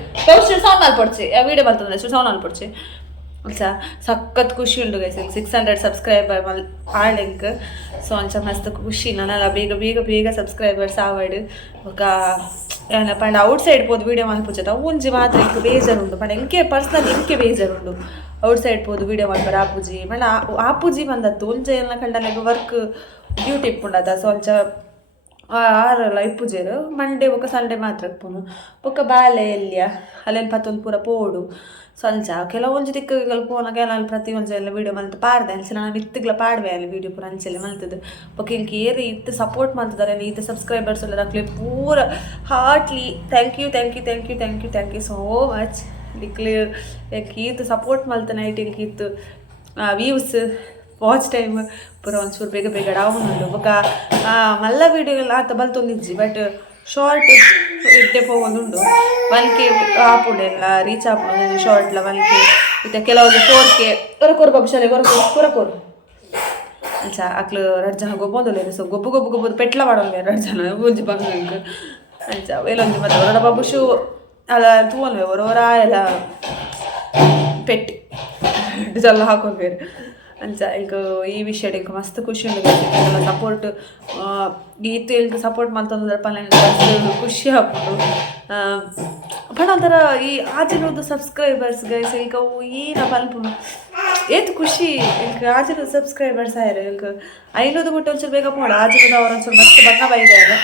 ಸೌಂಡ್ ಮಲ್ಪೊಡ್ಚೆ ವಿಡಿಯೋ ಮಲ್ತಂದ್ರೆ ಸೌಂಡ್ ಮಲ್ಪೊಡ್ಚೆ ಅಂಚ ಸಖತ್ ಖುಷಿ ಉಂಡು ಗೈಸ್ 600 ಸಬ್ಸ್ಕ್ರೈಬರ್ ಮಲ್ ಆಳೆಂಕ್ ಸೊ ಅಂಚ ಮಸ್ತ್ ಖುಷಿ ನಾನೆಲ್ಲ ಬೇಗ ಬೇಗ ಬೇಗ ಸಬ್ಸ್ಕ್ರೈಬರ್ಸ್ ಆವಡು ఒక ಪಂಡ ಔಟ್ ಸೈಡ್ ಪೋದು ವೀಡಿಯೋ ಮಲ್ಪುಚ್ಚದ ಒಂಜಿ ಮಾತ್ರ ಇಂಕ ಬೇಜಾರುಂಡು ಪಂಡ ಇಂಕೆ ಪರ್ಸ್ನಲ್ ಇಂಕೆ ಬೇಜಾರುಂಡು ಔಟ್ ಸೈಡ್ ಪೋದು ವೀಡಿಯೋ ಮಲ್ಪರ ಆಪುಜಿ ಪಂಡ ಆಪುಜಿ ಬಂದತ್ತು ಒಂಜ ಎಲ್ಲ ಕಂಡಲೆಗ್ ವರ್ಕ್ ಡ್ಯೂಟಿ ಇಪ್ಪುಂಡದ ಸೊ ಅಂಚ ಆರಲ್ಲ ಇಪ್ಪುಜೇರು ಮಂಡೇ ಬೊಕ ಸಂಡೇ ಮಾತ್ರ ಇಪ್ಪುನು ಬೊಕ ಬಾಲೆ ಎಲ್ಲಿಯ ಅಲ್ಲೆಲ್ಲಿ ಪತ್ತೊಂದು ಪೂರ ಪೋಡು ಸಂಚ ಕೆಲವೊಂದು ತಿಕ್ಕಗಳು ಪೋನಾಗ ಅಲ್ಲಿ ಪ್ರತಿ ಒಂಚ ಎಲ್ಲ ವೀಡಿಯೋ ಮಲ್ತು ಪಾಡ್ದೆ ಅನ್ಸಲ ನಾನು ಇತ್ತಿಗ್ಲ ಪಾಡ್ವೆ ಅಲ್ಲಿ ವೀಡಿಯೋ ಪೂರ ಅಂಚಲ್ಲಿ ಮಲ್ತದ್ದು ಬೊಕ ಇಂಕ ಏರಿ ಇತ್ತು ಸಪೋರ್ಟ್ ಮಾಡ್ತಿದ್ದಾರೆ ಈತ ಸಬ್ಸ್ಕ್ರೈಬರ್ಸ್ ಎಲ್ಲ ಹಾಕ್ಲಿ ಪೂರ heartly thank you thank you thank you thank you thank you so much ಲಿಕ್ಲಿ ಈತು ಸಪೋರ್ಟ್ ಮಲ್ತ ನೈಟ್ ಇಂಕ ಇತ್ತು ವ್ಯೂಸ್ ವಾಚ್ ಟೈಮ್ ಪೂರ ಒಂಚೂರು ಬೇಗ ಬೇಗ ಡೌನ್ ಉಂಡು ಬೊಕ ಮಲ್ಲ ವೀಡಿಯೋಗೆಲ್ಲ ಆತ ಬಲ್ತೊಂದಿಜ್ಜಿ ಬಟ್ ಶಾರ್ಟ್ ಇಡ್ಡೆ ಹೋಗೋದುಂಡು 1K ಆಪುಂಡೆಲ್ಲ ರೀಚ್ ಆಪುಂಡು ಶಾರ್ಟ್ಲ 1K ಇತ್ತೆ ಕೆಲವೊಂದು 4K ಕೊರಕೋರು ಬಬ್ಶಾಲೆ ಕೊರಕೋರು ಅಂಚ ಅಕ್ಲು 2 ಜನ ಗೊಬ್ಬೊಂದುಲ್ಲೇರು ಸೊ ಗೊಬ್ಬು ಪೆಟ್ಲ ಮಾಡೋಲ್ಲ 2 ಜನ ಬೂಜಿ ಬಂದು ಅಂಚ ಎಲ್ಲೊಂದು ಮತ್ತೆ ಹೊರ ಬಬ್ಬುಶು ಅಲ್ಲ ತೂವಲ್ವೆ ಹೊರವರ ಎಲ್ಲ ಪೆಟ್ಟು ಜಲ್ಲ ಹಾಕೊಂಡ್ಬೇರು ಅಂಚ ಈಗ ಈ ವಿಷಯ ಇಂಕ ಮಸ್ತ್ ಖುಷಿ ಉಂಡು ಎಲ್ಲ ಸಪೋರ್ಟ್ ಗೀತು ilk ಸಪೋರ್ಟ್ ಮಾಡ್ತಂದ್ರಪ್ಪ ನನಗೆ ಖುಷಿ ಆಗ್ಬೋದು ಬಟ್ ಒಂಥರ ಈ ಆಜಿರೋದು ಸಬ್ಸ್ಕ್ರೈಬರ್ಸ್ ಗೈಸ್ ಈಗ ಅವು ಏನ ಬಲ್ಪುನು ಏತು ಖುಷಿ ಈಗ ಆಜಿರೋದು ಸಬ್ಸ್ಕ್ರೈಬರ್ಸ್ ಆಯ್ರು ಈಗ 500 ಬಿಟ್ಟು ಒಂಚೂರು ಬೇಗ ಪೋಡ ಆಜಿರೋದು ಅವ್ರ ಒಂಚೂರು ಮಸ್ತ್ ಬಣ್ಣ ಬೈದಾರೆ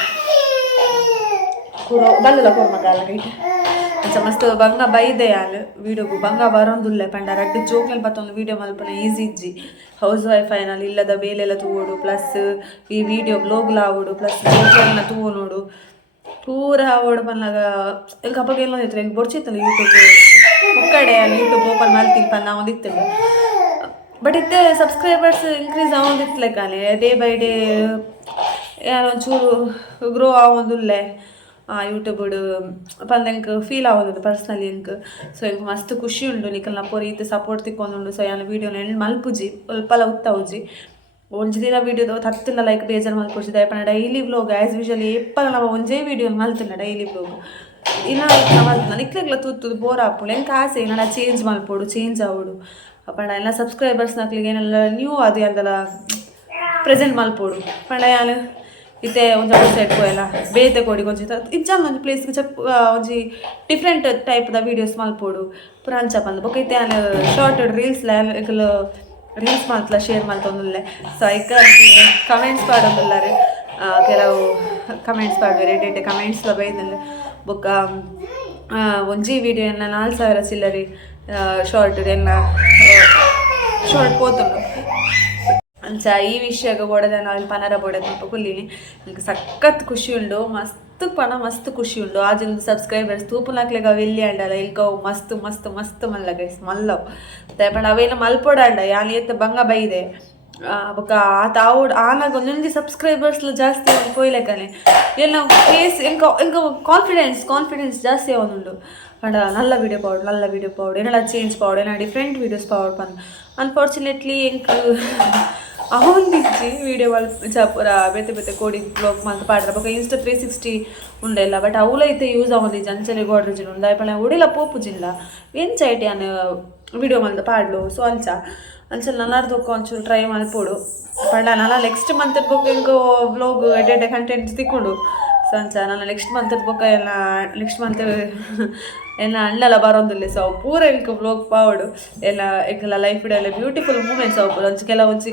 ಬಲ್ಲಲ್ಲ ಕೊರ್ಮಗಾಲ ಕೈಟ್ ಅಂಚ ಮಸ್ತ್ ಬಂಗ ಬೈದೆ ಯಾಲು ವೀಡಿಯೋಗು ಬಂಗ ಬರೋಂದುಲ್ಲೆ ಪಂಡ ರಡ್ಡು ಜೋಕ್ಲೆಲ್ ಬತ್ತೊಂದು ವೀಡಿಯೋ ಮಲ್ಪನ ಈಸಿ ಇಜ್ಜಿ ಹೌಸ್ ವೈಫ್ ಫೈನಲ್ ಇಲ್ಲದ ಬೇಲೆಲ್ಲ ತೂವೋಡು ಪ್ಲಸ್ ಈ ವೀಡಿಯೋ ಬ್ಲಾಗ್ಲ ಆವೋಡು ಪ್ಲಸ್ ಜೋಕ್ಲೆಲ್ನ ತೂವು ನೋಡು ಪೂರ ಆವೋಡು ಪನ್ನಾಗ ಇಲ್ಲಿ ಕಪ್ಪಗೆ ಎಲ್ಲ ಇತ್ತು ಹೆಂಗೆ ಬೊಡ್ಚಿತ್ತಲ್ಲ ಯೂಟ್ಯೂಬ್ ಒಕ್ಕಡೆ ಅಲ್ಲಿ ಯೂಟ್ಯೂಬ್ ಓಪನ್ ಮಾಡ್ತಿಲ್ಪ ನಾವು ಒಂದಿತ್ತಲ್ಲ ಬಟ್ ಇತ್ತೆ ಸಬ್ಸ್ಕ್ರೈಬರ್ಸ್ ಇನ್ಕ್ರೀಸ್ ಆಗೋದಿತ್ತಲೆ ಕಾಲೆ ಡೇ ಬೈ ಡೇ ಯಾರು ಒಂಚೂರು ಗ್ರೋ ಆವೊಂದುಲ್ಲೆ ಯೂಟ್ಯೂಬ್ ಪಂದ ಎಂಕ್ ಫೀಲ್ ಆಗೋದು ಪರ್ಸ್ನಲಿ ಎಂಕ್. ಸೊ ಎಂಕ್ ಮಸ್ತ್ ಖುಷಿ ಉಂಡು ನಿಕಲ್ನ ಪೂರ ಈತ್ ಸಪೋರ್ಟ್ ತಿಕ್ಕೊಂದುಂಡು. ಸೊ ಯಾನ ವೀಡಿಯೋನ ಎಂಡ್ ಮಲ್ಪುಜಿ ಅಲ್ಪಲ ಉತ್ತವುಜಿ ಒಂಜಿ ದಿನ ವೀಡಿಯೋದ ಹತ್ತಿನ ಲೈಕ್ ಬೇಜಾರು ಮಲ್ಪುಜಿ ದಯಪನ ಡೈಲಿ ವ್ಲೋಗ್ ಆ್ಯಸ್ ಯೂಶಲಿ ಎಪ್ಪಲ ನಾವು ಒಂಜೇ ವೀಡಿಯೋ ಮಲ್ತಿನ ಡೈಲಿ ವ್ಲೋಗ್ ಇಲ್ಲ ಮಲ್ತಿನ ನಿಕ್ಲೆಗ್ಲ ತೂತುದು ಬೋರ್ ಆಪುಂಡು ಎಂಕ್ ಆಸೆ ನಡ ಚೇಂಜ್ ಮಲ್ಪೋಡು ಚೇಂಜ್ ಆವೋಡು ಪಂಡ ಎಲ್ಲ ಸಬ್ಸ್ಕ್ರೈಬರ್ಸ್ ನಕ್ಲಿಗೆ ಏನೆಲ್ಲ ನ್ಯೂ ಅದು ಎಂದಲ್ಲ ಪ್ರೆಸೆಂಟ್ ಮಲ್ಪೋಡು ಪಂಡ ಯಾನು ಇತ್ತೆ ಒಂಜಿ ಔಟ್ಸೈಡ್ ಪೋಯೆಲ್ಲ ಬೇತೆ ಕೊಡಿ ಒಂಜಿ ಇಜ್ಜಂಗ್ ಒಂಜಿ ಪ್ಲೇಸ್ಗೆ ಒಂಜಿ ಡಿಫ್ರೆಂಟ್ ಟೈಪ್ದ ವೀಡಿಯೋಸ್ ಮಲ್ಪೋಡು ಪೂರ ಅಂಚ ಪಂದ್ ಬೊಕ ಇತ್ತೆ ನಾನು ಶಾರ್ಟ್ ರೀಲ್ಸ್ ಎಕ್ಕಲು ರೀಲ್ಸ್ ಮಾತ್ರ ಶೇರ್ ಮಾಡ್ತೊಂದುಲ್ಲೆ. ಸೊ ಐಕ ಕಮೆಂಟ್ಸ್ ಪಾಡೊಂದುಲ್ಲಾರೆ ಕೆಲವು ಕಮೆಂಟ್ಸ್ ಪಾಡ್ಬೇರೆ ಎಡ್ಡೆ ಕಮೆಂಟ್ಸ್ಲ ಬೈದಲ್ಲ ಬೊಕ್ಕ ಒಂಜಿ ವೀಡಿಯೋ ಎನ್ನ 4,000 ಚಿಲ್ಲರಿ ಶಾರ್ಟ್ ಎನ್ನ ಶಾರ್ಟ್ ಪೋತುಂಡು ಅಂಚ ಈ ವಿಷಯಕ್ಕೆ ಬೋಡದ ನಾವು ಪನರ ಬೋಡದ ಸ್ವಲ್ಪ ಕುಲ್ಲಿನಿ ನನಗೆ ಸಖತ್ ಖುಷಿ ಉಂಡು ಮಸ್ತ್ ಪಣ ಮಸ್ತ್ ಖುಷಿ ಉಂಡು ಆಜೊಂದು ಸಬ್ಸ್ಕ್ರೈಬರ್ಸ್ ತೂಪುನಾಕ್ಲೆಗ ಅವೆಲ್ಲಿ ಅಂಡಲ್ಲ ಇಲ್ಕವು ಮಸ್ತ್ ಮಸ್ತ್ ಮಸ್ತ್ ಮಲ್ಲ ಗೈಸ್ ಮಲ್ಲವು ದಯಪಂಡ ಅವೇನು ಮಲ್ಪೋಡ ಅಂಡ ಯಾನಿ ಎತ್ತ ಬಂಗ ಬೈದೆ ಬೊಕ್ಕ ಆತ ಅವಡ್ ಆನಾಗ ಒಂದೊಂದು ಸಬ್ಸ್ಕ್ರೈಬರ್ಸ್ಲು ಜಾಸ್ತಿ ಕೊಯ್ಲೆಕ್ಕನೆ ಎಲ್ಲ ಫೇಸ್ ಎಂಕ ಎಂಕ ಕಾನ್ಫಿಡೆನ್ಸ್ ಜಾಸ್ತಿ ಅವನುಂಡು ಪಂಡ ನಲ್ಲ ವೀಡಿಯೋ ಪೌಡು ಏನೆಲ್ಲ ಚೇಂಜ್ ಪೌಡು ಏನ ಡಿಫ್ರೆಂಟ್ ವೀಡಿಯೋಸ್ ಪೌಡು ಪಂದ್ ಅನ್ಫಾರ್ಚುನೇಟ್ಲಿ ಎಂಕ್ ಅವನಿಜ್ಜಿ ವೀಡಿಯೋ ಪೂರ ಬೇತೆ ಕೋಡಿ ಬ್ಲಾಗ್ ಮಂತ್ ಪಾಡ್ರ ಬೊಕ ಇನ್ಸ್ಟಾ 360 ಉಂಡೆಲ್ಲ ಬಟ್ ಅವಲೈತೆ ಯೂಸ್ ಆವೊಂದಿಜ್ಜಿ ಅಂಚನೆ ಗೋಡ್ರಜಿನ ಉಂಡು ದಾಯಪಂಡ ಒಡಿಲ ಪೋಪುಜಿಲ್ಲ ಎಂಚ ಐಟಿ ಅನ್ನ ವೀಡಿಯೋ ಮಂತ್ ಪಾಡ್ಲು. ಸೊ ಅಂಚಲ್ ನನ್ನಾರ್ದೊಕ್ಕ ಒಂಚೂರು ಟ್ರೈ ಮಲ್ಪೋಡು ಪಂಡ ನಾನು ನೆಕ್ಸ್ಟ್ ಮಂತ್ ಬೊಕ್ಕ ಎಂಕೋ ವ್ಲಾಗ್ ಎಡ್ಡೆ ಕಂಟೆಂಟ್ ತಿಕ್ಕೊಂಡು. ಸೊ ಅಂಚ ನಾನು ನೆಕ್ಸ್ಟ್ ಮಂತ್ ಬೊಕ್ಕ ಎಲ್ಲ ನೆಕ್ಸ್ಟ್ ಮಂತ್ ಎಲ್ಲ ಅಣ್ಣೆಲ್ಲ ಬರೋದಿಲ್ಲ. ಸೊ ಅವು ಪೂರ ಎಂಕ ವ್ಲಾಗ್ ಪಾವಡು ಎಲ್ಲ ಎಂಕಲ್ಲ ಲೈಫ್ ಎಲ್ಲ ಬ್ಯೂಟಿಫುಲ್ ಮೂಮೆಂಟ್ಸ್ ಅವು ಒಂಚು ಕೆಲವೊಂಚಿ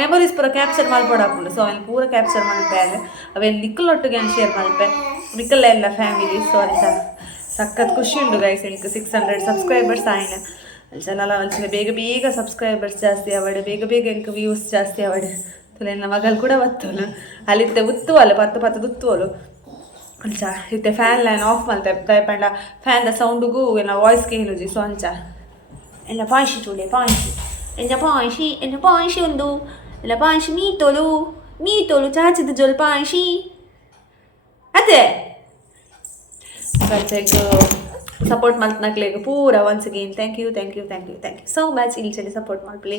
ಮೆಮೊರೀಸ್ ಪೂರ ಕ್ಯಾಪ್ಚರ್ ಮಲ್ಪೋಡು ಹಾಕೊಂಡು. ಸೊ ಅವೆಲ್ಲ ಪೂರ ಕ್ಯಾಪ್ಚರ್ ಮಲ್ಪೆ ಅವೆಲ್ಲ ನಿಕ್ಕಲೊಟ್ಟಿಗೆ ಶೇರ್ ಮಲ್ಪೆ ನಿಕ್ಕಲ್ಲ ಎಲ್ಲ ಫ್ಯಾಮಿಲಿ. ಸೊ ಅಂತ ಸಖತ್ ಖುಷಿ ಉಂಡು ಗೈಸ್ ಎಂಕ್ 600 ಸಬ್ಸ್ಕ್ರೈಬರ್ಸ್ ಆಯ್ನ ಅಂಚಲ್ಲ ಅಂಚಿನ ಬೇಗ ಸಬ್ಸ್ಕ್ರೈಬರ್ಸ್ ಜಾಸ್ತಿ ಆವಡೆ ಬೇಗ ಎಂಕ ವ್ಯೂಸ್ ಜಾಸ್ತಿ ಆವಡೆ ತುಲೆ ನನ್ನ ಮಗಲ್ ಕೂಡ ಬತ್ತೋಲು ಅಲ್ಲಿತ್ತೆ ಉತ್ತುವಲು ಪತ್ತು ಉತ್ತುವಲು ಅಂಚ ಇತ್ತೆ ಫ್ಯಾನ್ ಲೈನ್ ಆಫ್ ಮಲ್ತೆ ದಯಪಂಡ ಫ್ಯಾನ್ದ ಸೌಂಡುಗೂ ಎಲ್ಲ ವಾಯ್ಸ್ ಕೇಳುಜಿ. ಸೊ ಅಂಚ ಎಲ್ಲ ಪಾಯ್ಸಿ ಚೂಡೆ ಪಾಯ್ಸಿ ಎನ್ನ ಪಾಯ್ಸಿ ಉಂದು ಎಲ್ಲ ಪಾಯ್ಸಿ ಮೀತೋಲು ಚಾಚಿದ ಜೋಲ್ ಪಾಯ್ಸಿ ಅದೇ ಸಪೋರ್ಟ್ ಮಲ್ತ್ನಕ್ಲೆಗ್ ಪೂರ once again thank you so much ಇಲ್ಚೆಲ್ಲಿ ಸಪೋರ್ಟ್ ಮಲ್ಪಲಿ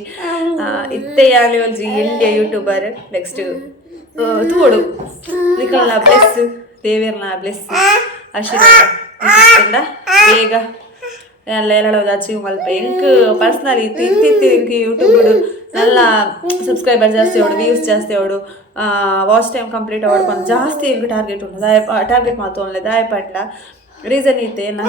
ಇತ್ತೆ ಯಾಲೆ ಒಂಜಿ ಎಲ್ಯ ಯೂಟ್ಯೂಬರ್ ನೆಕ್ಸ್ಟ್ ತೂಡು ನಿಕಲ್ನ ಬ್ಲೆಸ್ ದೇವೇರ್ನ ಬ್ಲೆಸ್ ಆಶೀರ್ವಾದ ಬೇಗ ಎಲ್ಲ ಅಚೀವ್ ಮಲ್ಪೆ ಎಂಕ್ ಪರ್ಸ್ನಲಿ ಇತ್ತಿ ಎಂಕ್ ಯೂಟ್ಯೂಬ್ ನಲ್ಲ ಸಬ್ಸ್ಕ್ರೈಬರ್ ಜಾಸ್ತಿ ಅವಡು ವ್ಯೂಸ್ ಜಾಸ್ತಿ ಅವಡು ವಾಚ್ ಟೈಮ್ ಕಂಪ್ಲೀಟ್ ಅವಡ್ಕೊಂಡು ಜಾಸ್ತಿ ಎಂಕ್ ಟಾರ್ಗೆಟ್ ಉಂಟು ಟಾರ್ಗೆಟ್ ಮಾತು ದಾಯಪಂಡ ರೀಸನ್ ಇತ್ತೆ ನಾ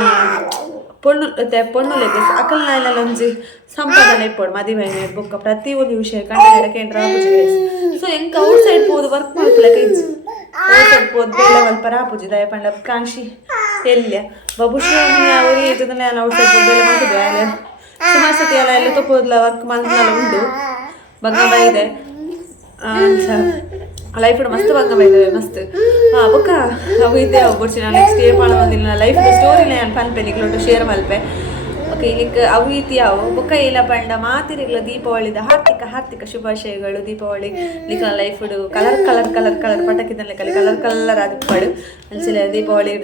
ಪೊಣ್ಣುಲೆಗೆ ಅಕಲ್ನ ಒಂಜಿ ಸಂಪಾದನೆ ಇಪ್ಪೋಡು ಮದುವೆ ಬೊಕ್ಕ ಪ್ರತಿ ಒಂದು ವಿಷಯ ಕಂಡ ಸೊ ಎಂಕ ಔಟ್ ಸೈಡ್ ಪೋದು ವರ್ಕ್ ಮಾಡ್ಕೊಳಕ ಇಜ್ಜಿ ಔಟ್ ಸೈಡ್ ಪೋದು ಬೇಲೆ ಮಲ್ಪ ರಾಪುಜಿ ದಯಪಂಡ ಕಾಂಕ್ಷಿ ಎಲ್ಯ ಬಬುಶಿ ಅವ್ರಿಗೆ ಇದನ್ನ ನಾನು ಔಟ್ ಸೈಡ್ ಪೋದು ಬೇಲೆ ಮಾಡ್ತಿದ್ದೆ ಅಲ್ಲ ಸುಮಾರು ಸತಿ ಎಲ್ಲ ತಪ್ಪೋದ್ಲ ವರ್ಕ್ ಮಾಡ್ದಲ್ಲ ಉಂಡು ಬಂಗ ಬೈದೆ ಲೈಫ್ ಮಸ್ತ್ ಬಂಗ ಬೈದೇವೆ ಮಸ್ತ್ ಬೊಕ್ಕ ಅವು ಇದ್ದೆ ಒಬ್ಬರ್ಸಿ ನಾನು ನೆಕ್ಸ್ಟ್ ಏರ್ ಮಾಡೋದಿಲ್ಲ ಲೈಫ್ ಸ್ಟೋರಿನ ನಾನು ಪನ್ಪೆ ನಿಕ್ಲೊಟ್ಟು ಶೇರ್ ಮಲ್ಪೆ ಓಕೆ ಇಲ್ಲಿಗೆ ಅವು ಇತಿ ಅವು ಬೊಕ್ಕ ಇಲ್ಲ ಪಂಡ ಮಾತಿರಿಗ್ಲ ದೀಪಾವಳಿದ ಹಾರ್ದಿಕ ಶುಭಾಶಯಗಳು. ದೀಪಾವಳಿ ಲಿಕ್ಕ ಲೈಫ್ ಕಲರ್ ಪಟಾಕಿದಲ್ಲೇ ಕಲರ್ ಆದಿಪ್ಪಡು ಅಂಚಿಲ ದೀಪಾವಳಿ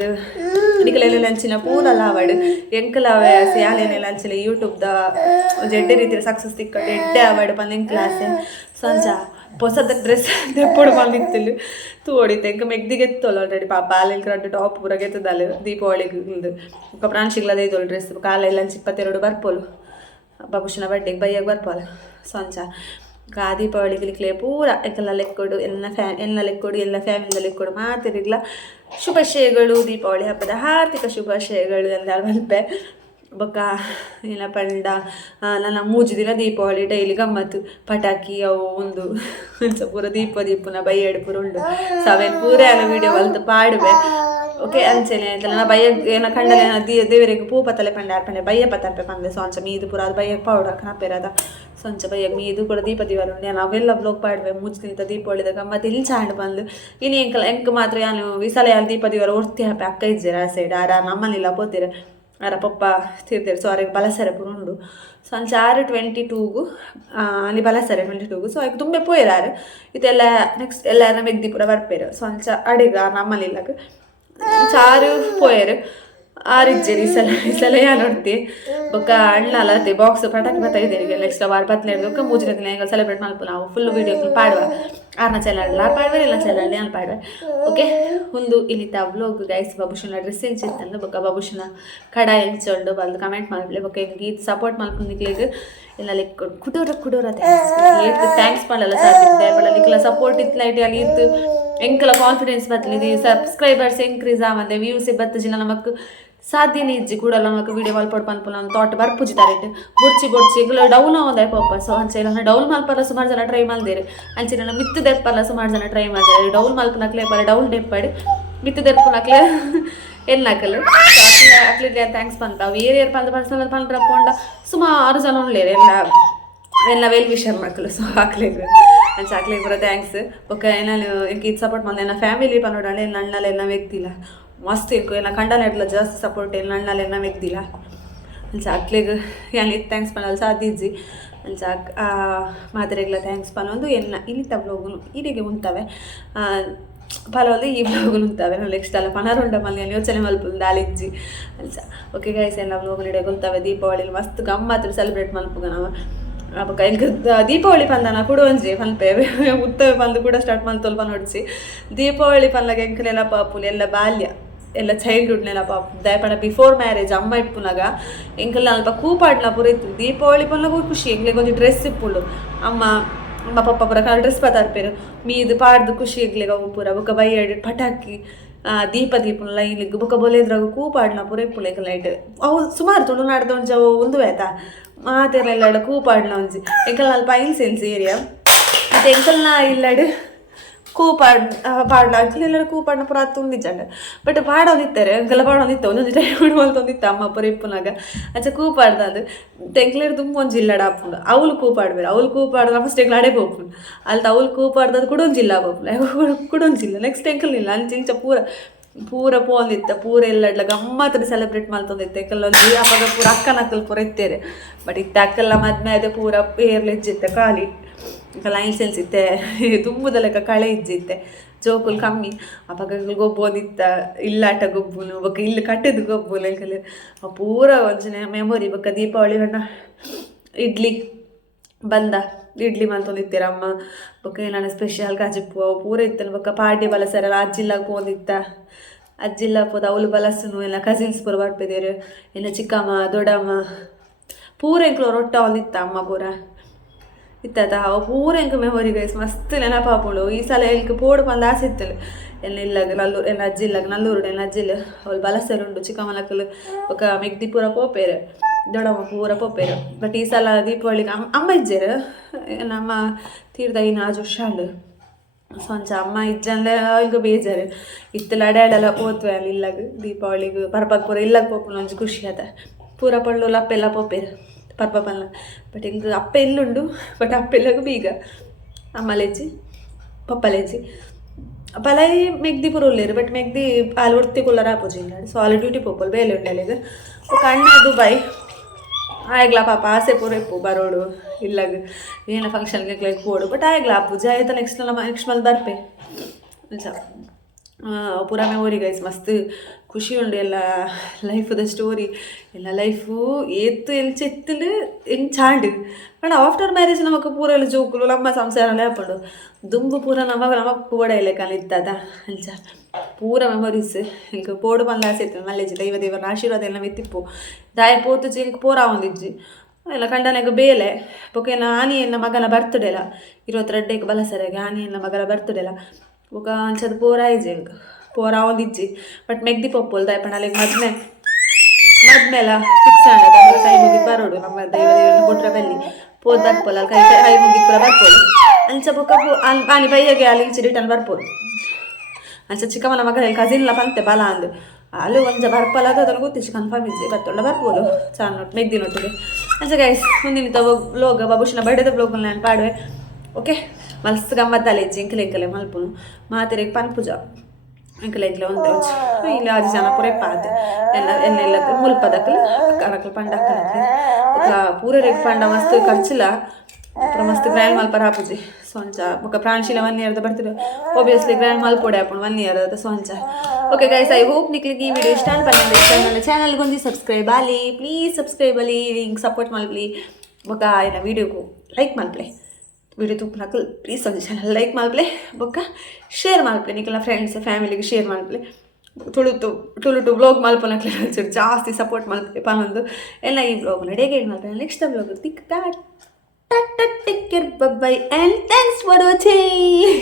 ನಿಕಲೆಲ್ಲ ಅಂಚಿನ ಪೂರ ಲಾವಡು ಎಂಕಲಾವೆ ಯಾಲೇನೆಲ್ಲ ಅಂಚಿಲ ಯೂಟ್ಯೂಬ್ದ ಎಡ್ಡೆ ರೀತಿಯ ಸಕ್ಸಸ್ ತಿಕ್ಕಟ್ಟು ಎಡ್ಡೆ ಆವಾಡು ಪಂದೆಂಗ್ ಕ್ಲಾಸ್ ಸಂಚ ಹೊಸದ ಡ್ರೆಸ್ ತೆಪ್ಪೊಡು ಬಂದಿತ್ತಿಲ್ಲ ತೋಡಿತ್ತು ಎಂಕ ಮೆಗ್ದಿಗೆ ಎತ್ತೋಲ್ಲ ಆಲ್ರೆಡಿ ಪಾಪ ಆಲೆಲ್ ಕರೆಕ್ಟ್ ಟಾಪ್ ಪೂರ ಗೆತ್ತದಲ್ಲ ದೀಪಾವಳಿಗೆ ಒಕ್ಕ ಪ್ರಾಂಶಿಗ್ಲದ ಇದೋಳು ಡ್ರೆಸ್ ಕಾಲೆಲ್ಲ 22 ಬರ್ಪೋಲು ಬಾಬುಶನ ಬರ್ಡೇಗೆ ಬೈಯಾಗ ಬರ್ಪೋಲ್ಲ ಸಂಚ ಆ ದೀಪಾವಳಿಗೆ ಲಿಕ್ಲೆ ಪೂರ ಎಂಕೆಲ್ಲ ಲೆಕ್ಕೊಡು ಎಲ್ಲ ಲೆಕ್ಕೊಡು ಎಲ್ಲ ಫ್ಯಾಮಿಲಿದ ಲೆಕ್ಕೊಡು ಮಾತಿರಿಗ್ಲ ಶುಭಾಶಯಗಳು. ದೀಪಾವಳಿ ಹಬ್ಬದ ಹಾರ್ದಿಕ ಶುಭಾಶಯಗಳು ಎಲ್ಲ ಮಲ್ಪೆ ಬೊಕ್ಕ ಏನ ಪಂಡ ನನ್ನ 3 ದಿನ ದೀಪಾವಳಿ ಡೈಲಿ ಗಮ್ಮತ್ತು ಪಟಾಕಿ ಅವು ಒಂದು ಪೂರ ದೀಪನ ಬೈಯಡು ಪೂರ ಉಂಡು ಸವೇನ್ ಪೂರ ಎಲ್ಲ ವೀಡಿಯೋ ಅಲ್ತು ಪಾಡುವೆ ಓಕೆ ಅಂಚೆನೆ ನನ್ನ ಬಯ್ಯ ಏನ ಕಂಡಲೆ ದೇವರಿಗೆ ಪೂ ಪತ್ತಲೆ ಪಂಡೆ ಆರ್ಪಂಡೆ ಬಯ್ಯ ಪತ್ತರ್ಪೆ ಪಂದೆ ಸೊಂಚ ಮೀದು ಪೂರ ಅದು ಬಯ್ಯಕ್ಕೆ ಪೌಡರ್ ಕನಪೇರದ ಸೊಂಚ ಬಯ್ಯಗೆ ಮೀದು ಕೂಡ ದೀಪ ದಿವಾರ ಉಂಡೆ ನಾವೆಲ್ಲ ಬ್ಲಾಗ್ ಪಾಡುವೆ ಮುಚ್ಚಿನಿಂದ ದೀಪಾವಳಿದ ಗಮ್ಮತ್ತು ಇಲ್ಲಿ ಚಾಂಡ್ ಬಂದು ಇನ್ನು ಎಂಕ್ ಮಾತ್ರ ಯಾನು ವಿಸಲ ಯಾರು ದೀಪ ದಿವಾರ ಒಡ್ತಿ ಹಾಪೆ ಅಕ್ಕ ಇಜ್ಜೀರ ಆ ಸೈಡ್ ಆರ ನಮ್ಮನೆಲ್ಲ ಪೋತೀರ ಆರ ಪಪ್ಪ ತೀರ್ತಾರೆ. ಸೊ ಅವ್ರಿಗೆ ಬಲಸರೆ ಪೂರ ಉಂಡು ಸೊ ಅಂಚ 6/22 ಅಲ್ಲಿ ಬಲಸರೆ 22 ಸೊ ಅದಕ್ಕೆ ತುಂಬೆ ಪೋಯಿರಾರು ಇದೆಲ್ಲ ನೆಕ್ಸ್ಟ್ ಎಲ್ಲಾರ ಮೆಗ್ದಿ ಪೂರ ಬರ್ಪೇರು ಸೊ ಅಂಚ ಅಡಿಗ ನಮ್ಮಲಿಲ್ಲಕ್ಕೆ ಚಾರು ಪೋಯರು ಆರಿಜ್ಜೇರಿ ಈ ಸಲ ನೋಡ್ತಿ ಬೊಕ್ಕ ಅಣ್ಣ ಅಲ್ಲತ್ತೆ ಬಾಕ್ಸ್ ಪಟಾಕಿ ಬತ್ತಾಯಿದ್ದೇವೆ ನೆಕ್ಸ್ಟ್ ವಾರ 17 ಮೂಜಿನ ದಿನ ಸೆಲೆಬ್ರೇಟ್ ಮಾಡ್ಪು ನಾವು ಫುಲ್ ವೀಡಿಯೋ ಪಾಡುವ ಆರ್ನ ಚೆಲ್ಲಾಡಲ್ಲ ಪಾಡುವ ಎಲ್ಲ ಚೆಲ್ಲಾಡಿ ನಾನು ಪಾಡುವೆ ಓಕೆ ಒಂದು ಇಲ್ಲಿತ ವ್ಲೋಗ್ ಗೈಸ್ ಬಾಬುಶನ ಡ್ರೆಸ್ ಎಂಚಿತ್ತಂದು ಬೊಕ್ಕ ಬಾಬುಶನ ಕಡ ಎಂಚೊಂಡು ಬಂದು ಕಮೆಂಟ್ ಮಾಡಲಿ ಬೊಕ್ಕ ಈಗ ಸಪೋರ್ಟ್ ಮಾಡ್ಕೊಂಡಿಕ್ಲಿಗೆ ಎಲ್ಲ ಲೈಕ್ ಕುಡೋರ ಥ್ಯಾಂಕ್ಸ್ ಮಾಡಲ್ಲ ಸಾಧ್ಯ ಸಪೋರ್ಟ್ ಇತ್ತು ಲೈಟ್ ಅಲ್ಲಿ ಇತ್ತು ಎಂಕಲ ಕಾನ್ಫಿಡೆನ್ಸ್ ಬತ್ತಲಿದೆ ಸಬ್ಸ್ಕ್ರೈಬರ್ಸ್ ಇನ್ಕ್ರೀಸ್ ಆವಂದೆ ವ್ಯೂಸ್ ಬತ್ತಜಿನ ನಮಕ್ ಸಾಧ್ಯನೇ ಇಜ್ಜಿ ಕೂಡ ನಮಕ್ ವಿಡಿಯೋ ಮಲ್ಪಡ್ ಪನ್ಪುನ ಥಾಟ್ ಬರ್ಪುಜಿತಾರೆ ಬೊಡ್ಚಿ ಎಗ್ಲ ಡೌನ್ ಆವಂದ ಪಾಪ ಸೊ ಅಂಚೆ ಡೌನ್ ಮಲ್ಪಲ್ಲ ಸುಮಾರು ಜನ ಟ್ರೈ ಮಾಡ್ದೇರೆ ಅಂಚೆ ಮಿತ್ತು ದೆಪ್ಪಲ್ಲ ಸುಮಾರು ಜನ ಟ್ರೈ ಮಾಡ್ತಾರೆ ಡೌನ್ ಮಲ್ಪನಕ್ಲೆ ಪರ ಡೌನ್ ಡೆಪ್ಪಾಡಿ ಮಿತ್ತು ದೆಪ್ಪನಕ್ಲೆ ಎನ್ನಾಕಲು ಅಕ್ಲಿದ್ಲೆ ಥ್ಯಾಂಕ್ಸ್ ಪಂತ ಏರಿಯರ್ ಪಂದ ಪರ್ಸನಲ್ ಪಂಡ್ರಪ್ಕೊಂಡ ಸುಮಾರು ಜನ ಉಳ್ಳೇರು ಎಲ್ಲ ವೆಲ್ ವಿಷರ್ ಮಕ್ಕಳು ಸೊ ಹಾಕ್ಲಿಕ್ಕೆ ಅಂಚೆ ಹಾಕ್ಲಿಕ್ಕೆ ಬರೋ ಥ್ಯಾಂಕ್ಸ್ ಒಕ್ಕ ಏನಾನು ಎಂಕ ಇದು ಸಪೋರ್ಟ್ ಮಾಡಿದೆ ನನ್ನ ಫ್ಯಾಮಿಲಿ ಪನ್ನೋಡಾಳೆ ಎಲ್ಲ ಅಣ್ಣಲೆಲ್ಲ ವ್ಯಕ್ತಿಲ್ಲ ಮಸ್ತ್ ಇಂಕು ಎಲ್ಲ ಕಂಡನೆಟ್ಲ ಜಾಸ್ತಿ ಸಪೋರ್ಟ್ ಎಲ್ಲ ಅಣ್ಣಲೆಲ್ಲ ವ್ಯಕ್ತಿಲ್ಲ ಅಂಚೆ ಹಾಕ್ಲಿಕ್ಕೆ ಏನು ಇದು ಥ್ಯಾಂಕ್ಸ್ ಪನ್ನಲ್ಲ ಸಾಧ್ಯ ಇಜ್ಜಿ ಅಂಚೆ ಮಾದರಿಗೆಲ್ಲ ಥ್ಯಾಂಕ್ಸ್ ಪನ್ನೊಂದು ಎಲ್ಲ ಇಲ್ಲಿತ ಬ್ಲೋಗು ಹೀಗೆ ಉಂಟವೆ ಪರವಲ್ಲ ಈ ಬ್ಲೋಗು ಉಂಟವೆ ನಾವು ನೆಕ್ಸ್ಟ್ ಅಲ್ಲ ಪನರುಂಡ ಮಲ್ಲಿ ಯೋಚನೆ ಮಲ್ಪುಂದು ಆಲಿಜ್ಜಿ ಅಂಚ ಓಕೆ ಗೈಸ್ ಎಲ್ಲ ಬ್ಲೋಗು ಹಿಡಿಯ ಗೊತ್ತವೆ ದೀಪಾವಳಿ ಮಸ್ತ್ ಗಮ್ಮತ್ತು ಸೆಲೆಬ್ರೇಟ್ ಮಲ್ಪುಗ ನಾವು ಅವಾಗ ಈಗ ದೀಪಾವಳಿ ಪಂದನ ಕುಡುವಂಜಿ ಪನ್ಪೆ ಉತ್ತವೆ ಪಂದು ಕೂಡ ಸ್ಟಾರ್ಟ್ ಮಲ್ತೊಲ್ಪ ನೋಡಿಸಿ ದೀಪಾವಳಿ ಪನ್ಲಾಗ ಎಂಕಲೆಲ್ಲ ಪಾಪುಲಿ ಎಲ್ಲ ಬಾಲ್ಯ ಎಲ್ಲ ಚೈಲ್ಡ್ಹುಡ್ನೆಲ್ಲ ಪಾಪ ದಯಪಡ ಬಿಫೋರ್ ಮ್ಯಾರೇಜ್ ಅಮ್ಮ ಇಪ್ಪುನಾಗ ಎಂಕಲ್ಲ ಅಲ್ಪ ಕೂಪಾಡ್ಲ ಪೂರ ಇತ್ತು ದೀಪಾವಳಿ ಪನ್ಲಾಗ ಖುಷಿ ಎಂಗ್ಲಿಗೆ ಒಂದು ಡ್ರೆಸ್ ಇಪ್ಪುಳು ಅಮ್ಮ ಪಪ್ಪ ಪೂರ ಡ್ರೆಸ್ ಪತಾರ್ಪೇರು ಮೀದು ಪಾಡ್ದು ಖುಷಿ ಎಂಗ್ಲಿಗೆ ಅವು ಪೂರ ಬೊಕ್ಕ ಬೈಯಾಡಿ ಪಟಾಕಿ ದೀಪನ ಲೈನ್ಲಿಗ್ ಬೊಕ್ಕ ಬೊಲೆದ್ರಾಗ ಕೂಪಾಡ್ನ ಪೂರ ಇಪ್ಪುಳು ಎಂಕಲ್ ನೈಟ್ ಅವು ಸುಮಾರು ತುಳು ನಾಡ್ದು ಒಂಜ ಒಂದು ಆಯ್ತಾ ಮಾತೆಲ್ಲ ಕೂಪಾಡ್ನ ಒಂಜಿ ಎಂಕಲ್ ಅಲ್ಪ ಐನ್ಸೆನ್ಸ್ ಏರಿಯಾ ಮತ್ತು ಎಂಕಲ್ನ ಇಲ್ಲಡು ಪಾಡ್ಲ ಅಂಕಲೆಲ್ಲ ಕೂಪಾಡ್ನ ಪೂರ ತುಂದಿಜ್ಜಂಡ ಬಟ್ ಪಾಡೋದಿತ್ತಾರೆ ಅಂಕಲ್ಲ ಪಾಡೋದಿತ್ತ ಒಂದೊಂದು ಟೈಮ್ ಮಲ್ತೊಂದಿತ್ತ ಅಮ್ಮ ಪೂರ ಇಪ್ಪುನಾಗ ಅಂಚೆ ಕೂಪಾಡ್ದ ಅದು ತೆಂಕ್ಲೇರು ತುಂಬ ಒಂದು ಜಿಲ್ಲಾಡ ಹಾಪುಂಡು ಅವಳು ಕೂಪಾಡ್ಬೇರು ಅವಳು ಕೂಪಾಡ್ದ ಫಸ್ಟ್ ಎಂಕ್ಲ ಅಡೆ ಹೋಗ್ಪುಂಡು ಅಲ್ಲಿ ಅವಳು ಕೂಪಾಡ್ದದು ಕುಡೊಂಜಿಲ್ಲ ಹೋಗ್ಪುಂಡು ಕುಡೊಂಜಿಲ್ಲ ನೆಕ್ಸ್ಟ್ ಎಂಕಲ್ನಿಲ್ಲ ಅಂಚೆ ಪೂರ ಪೋಂದಿತ್ತ ಪೂರ ಎಲ್ಲಡ್ಲ ಗಮ್ಮತ್ತದ ಸೆಲೆಬ್ರೇಟ್ ಮಾಡ್ತಂದಿತ್ತೆ ಕೆಲವೊಂದು ಅವಾಗ ಪೂರ ಅಕ್ಕನಕ್ಕಲ್ ಪೂರ ಇತ್ತೇರೆ ಬಟ್ ಇತ್ತ ಅಕ್ಕಲ್ಲ ಮದ್ಮೆ ಅದೇ ಪೂರ ಏರ್ಲಿಜ್ಜಿತ್ತೆ ಖಾಲಿ ಲೈನ್ಸ್ ಎಲ್ಸಿತ್ತೆ ತುಂಬುದ ಲೆಕ್ಕ ಕಳೆ ಇಜ್ಜಿತ್ತೆ ಜೋಕುಲ್ ಕಮ್ಮಿ ಅವಾಗ ಗೊಬ್ಬೊಂದಿತ್ತ ಇಲ್ಲಾಟ ಗೊಬ್ಬುನು ಬೊಕ್ಕ ಇಲ್ಲಿ ಕಟ್ಟದು ಗೊಬ್ಬು ಲೆಕ್ಕಲ್ಲಿ ಪೂರ ಒಂಜನೆ ಮೆಮೊರಿ ಬೊಕ್ಕ ದೀಪಾವಳಿ ಬಣ್ಣ ಇಡ್ಲಿ ಇಡ್ಲಿ ಮಲ್ತೊಂದಿತ್ತೀರ ಅಮ್ಮ ಬೊಕ್ಕ ಏನಾನ ಸ್ಪೆಷಲ್ ಕಾಜಿಪ್ಪು ಅವು ಪೂರ ಇತ್ತನು ಬೊಕ್ಕ ಪಾರ್ಟಿ ಬಲಸರ ಅಜ್ಜಿಲ್ಲಾಗ ಪೋಂದಿತ್ತ ಅಜ್ಜಿಲ್ಲ ಪೋದ ಅವಳು ಬಲಸನು ಎಲ್ಲ ಕಸಿನ್ಸ್ ಪೂರ ಬರ್ಪಿದೇರು ಎಲ್ಲ ಚಿಕ್ಕಮ್ಮ ದೊಡ್ಡಮ್ಮ ಪೂರ ಎಂಕ್ಲು ರೊಟ್ಟ ಒಂದಿತ್ತ ಅಮ್ಮ ಪೂರ ಇತ್ತ ಅವು ಪೂರ ಎಂಕ ಮೆಮೊರಿ ಗೈಸ್ ಮಸ್ತ್ ನೆನಪಾಪುಳು ಈ ಸಲ ಎಂಕ್ ಪೋಡು ಬಂದು ಆಸೆ ಇತ್ತಲು ಎಲ್ಲ ಇಲ್ಲಾಗ ನಲ್ಲೂರು ಎಲ್ಲ ಅಜ್ಜಿಲ್ಲಾಗ ನಲ್ಲೂರು ಎಲ್ಲ ಅಜ್ಜಿಲ್ಲ ಅವಳು ಬಲಸರುಂಡು ಚಿಕ್ಕಮ್ಮಲಕ್ಕಲು ఒక ಮೆಗ್ದಿ ಪೂರ ಪೋಪೇರು ದೊಡ್ಡಮ್ಮ ಪೂರ ಪೋಪೇರು ಬಟ್ ಈ ಸಲ ದೀಪಾವಳಿಗೆ ಅಮ್ಮ ಇಜ್ಜೇರು ನಮ್ಮ ತೀರ್ದ ಇನ್ನು ಆಜು ಶಾಲು ಸ್ವಂಚ ಅಮ್ಮ ಇಜ್ಜಂದ್ರೆ ಈಗ ಬೇಜಾರು ಇತ್ತಲ್ಲ ಅಡ್ಯಾಡೆಲ್ಲ ಓದ್ವೆ ಅಲ್ಲಿ ಇಲ್ಲಾಗ ದೀಪಾವಳಿಗೆ ಪರ್ಪಕ್ ಪೂರ ಇಲ್ಲಾಗ ಪೋಪುನ ಒಂಜಿ ಖುಷಿ ಅದ ಪೂರ ಪಳ್ಳು ಅಪ್ಪೆಲ್ಲ ಪೋಪೇರು ಪರ್ಪಲ್ಲ ಬಟ್ ಹಿಂಗೆ ಅಪ್ಪ ಎಲ್ಲುಂಡು ಬಟ್ ಅಪ್ಪೆಲ್ಲಗೂ ಬೀಗ ಅಮ್ಮಲೆಜ್ಜಿ ಪಪ್ಪಲೆಜ್ಜಿ ಪಲೈ ಮೆಗ್ದಿ ಪೂರ ಉಳ್ಳೇರು ಬಟ್ ಮೆಗ್ದಿ ಅಲ್ಲಿ ಉಡ್ತಿ ಕುಲ್ಲರ ಆಪೋಜಿಲ್ಲ ಸೊ ಅಲ್ಲಿ ಡ್ಯೂಟಿ ಪೋಪಲ್ ಬೇಲೆ ಉಂಡಲ್ಲಿಗೆ ఒక ಅಣ್ಣ ದುಬೈ ಆಯ್ಗ್ಲಾ ಪಾಪ ಆಸೆ ಪೂರ ಇಪ್ಪು ಬರೋಡು ಇಲ್ಲಾಗ ಏನೋ ಫಂಕ್ಷನ್ಗೆ ಕ್ಲೈಕ್ ಹೋಡು ಬಟ್ ಆಯ್ಗ್ಲಾ ಪೂಜ ಆಯ್ತಾ ನೆಕ್ಸ್ಟ್ ಮಂತ್ ಬರ್ಪೆ ಪೂರ ಮೆಮೊರಿ ಗೈಸ್ ಮಸ್ತ್ ಖುಷಿ ಉಂಡು ಎಲ್ಲ ಲೈಫದ ಸ್ಟೋರಿ ಎಲ್ಲ ಲೈಫು ಏತ್ತು ಎಲ್ಚೆ ಎತ್ತಲು ಹೆಂಗೆ ಚಾಂಡು ಬಟ್ ಆಫ್ಟರ್ ಮ್ಯಾರೇಜ್ ನಮಕ್ ಪೂರ ಎಲ್ಲ ಜೋಕುಲು ನಮ್ಮ ಸಂಸಾರನೇ ಹಾಕೊಂಡು ದುಂಬು ಪೂರ ನಮಕ್ ಪೋಡ ಇಲ್ಲ ಕಲಿತದ ಅಂಚ ಪೂರ ಮೆಮೊರೀಸ್ ಹಿಂಗೆ ಪೋಡು ಬಂದ ಆಸೆ ಇತ್ತು ಮಲ್ಲೆಜ್ಜಿ ದೇವರ ಆಶೀರ್ವಾದ ಎಲ್ಲ ಮೆತ್ತಿಪ್ಪು ದಾಯ ಪೋತುಜಿ ಹಿಂಗೆ ಪೋರ ಒಂದಿಜ್ಜಿ ಎಲ್ಲ ಕಂಡನಾಗ ಬೇಲೆ ಬೊಕೇನ ಆನಿಯನ್ನ ಮಗನ ಬರ್ತಡೇಲ 22ಕ್ಕೆ ಬಲಸರೆಗೆ ಆನಿಯನ್ನ ಮಗನ ಬರ್ತಡೇಲ ಬೊಕ ಅಂಚದ ಪೋರ ಆಯ್ಜಿ ಹಿಂಗೆ ಪೋರ ಒಂದಿಜ್ಜಿ ಬಟ್ ಮೆಗ್ದಿ ಪೊಪ್ಪುಲ್ ದಾಯಪಣ ಅಲ್ಲಿಗೆ ಮದ್ಮೆಲ್ಲ ಫಿಕ್ಸ್ ಆಂಡ ಕೈ ಮುಗಿ ಬರೋಡು ನಮ್ಮ ದೇವರ ಬುಟ್ರ ಬೆಲ್ಲಿ ಪೋದ್ ಬರ್ಪೋಲ್ ಅಲ್ಲಿ ಕೈ ಮುಗಿ ಪೂರ ಬರ್ಪೋಲು ಅಂಚ ಬೊಕ ಆನಿ ಬೈಯಗೆ ಅಲ್ಲಿ ಇಂಚಿ ರಿಟರ್ನ್ ಬರ್ಪೋಲು ಅಂಚ ಚಿಕ್ಕಮ್ಮನ ಮಗನಲ್ಲಿ ಕಸಿನ್ಲ ಪಂತೆ ಬಲ ಅಂದು ಅಲ್ಲಿ ಒಂಜ ಬರ್ಪಲ್ಲ ಅದನ್ನು ಗೊತ್ತಿಚ್ಚು ಕನ್ಫರ್ಮ್ ಇಜ್ಜಿ ಬತ್ತೊಳ್ಳ ಬರ್ಬೋದು ಚಾನ್ ನೋಟ್ ಮೆಗ್ದಿ ನೋಟಿಗೆ ಅಂಚ ಗೈಸ್ ಮುಂದಿನ ವ್ಲೋಗ್ ಬಾಬುಶನ ಬರ್ಡೇದ ವ್ಲೋಗ್ ನಾನು ಪಾಡುವೆ ಓಕೆ ಮಸ್ತ್ ಗಮ್ಮತ್ತಲ್ಲ ಇಜ್ಜಿ ಎಂಕಲೆ ಮಲ್ಪುನು ಮಾತೆರೆಗೆ ಪನ್ಪುಜ ಎಂಕಲೆ ಒಂದೇ ಇಲ್ಲಿ 6 ಜನ ಪೂರ ಪಾತೆ ಎಲ್ಲ ಮುಲ್ಪದಕ್ಕಲು ಅಕ್ಕನಕ್ಕಲು ಪಂಡ ಅಕ್ಕನಕ್ಕಲು ಪೂರ ರೆಗ್ ಪಂಡ ಮಸ್ತ್ ಖರ್ಚಿಲ್ಲ ಅப்புறம் ಮಸ್ತ್ ಗ್ರ್ಯಾಂಡ್ ಮಲ್ಪರ ಹಾಪುಜಿ ಸೊಂಚ ಬೊಕ್ಕ ಪ್ರಾಂಶಿಲ 1 ಇಯರ್ದ ಬರ್ತಿದ್ರು ಒಬ್ವಿಯಸ್ಲಿ ಗ್ರ್ಯಾಂಡ್ ಮಲ್ಪೊಡೆ ಹಾಪುಂಡು 1 ಇಯರ್ ಅದ ಸೊಂಚ. ಓಕೆ ಗೈಸ್, ಐ ಹೋಪ್ ನಿಕ್ಲಿಗೆ ಈ ವಿಡಿಯೋ ಇಷ್ಟ ಅನ್ಪಂಡ ಇಷ್ಟ ನನ್ನ ಚಾನಲ್ ಗೊಂಜಿ ಸಬ್ಸ್ಕ್ರೈಬ್ ಆಲಿ ಪ್ಲೀಸ್ ಸಬ್ಸ್ಕ್ರೈಬ್ ಆಲಿ ಹಿಂಗೆ ಸಪೋರ್ಟ್ ಮಲ್ಪಲಿ ಬೊಕ್ಕ ಆಯ್ನ ವಿಡಿಯೋಗೂ ಲೈಕ್ ಮಲ್ಪಲೆ ವಿಡಿಯೋ ತೂಪು ನಕಲ್ ಪ್ಲೀಸ್ ಒಂದು ಚಾನಲ್ ಲೈಕ್ ಮಲ್ಪಲೆ ಬೊಕ್ಕ ಶೇರ್ ಮಲ್ಪಲೆ ನಿಕ್ಲ ಫ್ರೆಂಡ್ಸ್ ಫ್ಯಾಮಿಲಿಗೆ ಶೇರ್ ಮಲ್ಪಲೆ ಟುಳು ಬ್ಲಾಗ್ ಮಲ್ಪನಕ್ಲೆ ಜಾಸ್ತಿ ಸಪೋರ್ಟ್ ಮಲ್ಪಲೆ ಪಾನೊಂದು ಎಲ್ಲ ಈ ಬ್ಲಾಗ್ನ ಡೇಗೆ ಮಲ್ಪಲೆ next blog thick take care, bye bye, and thanks for watching.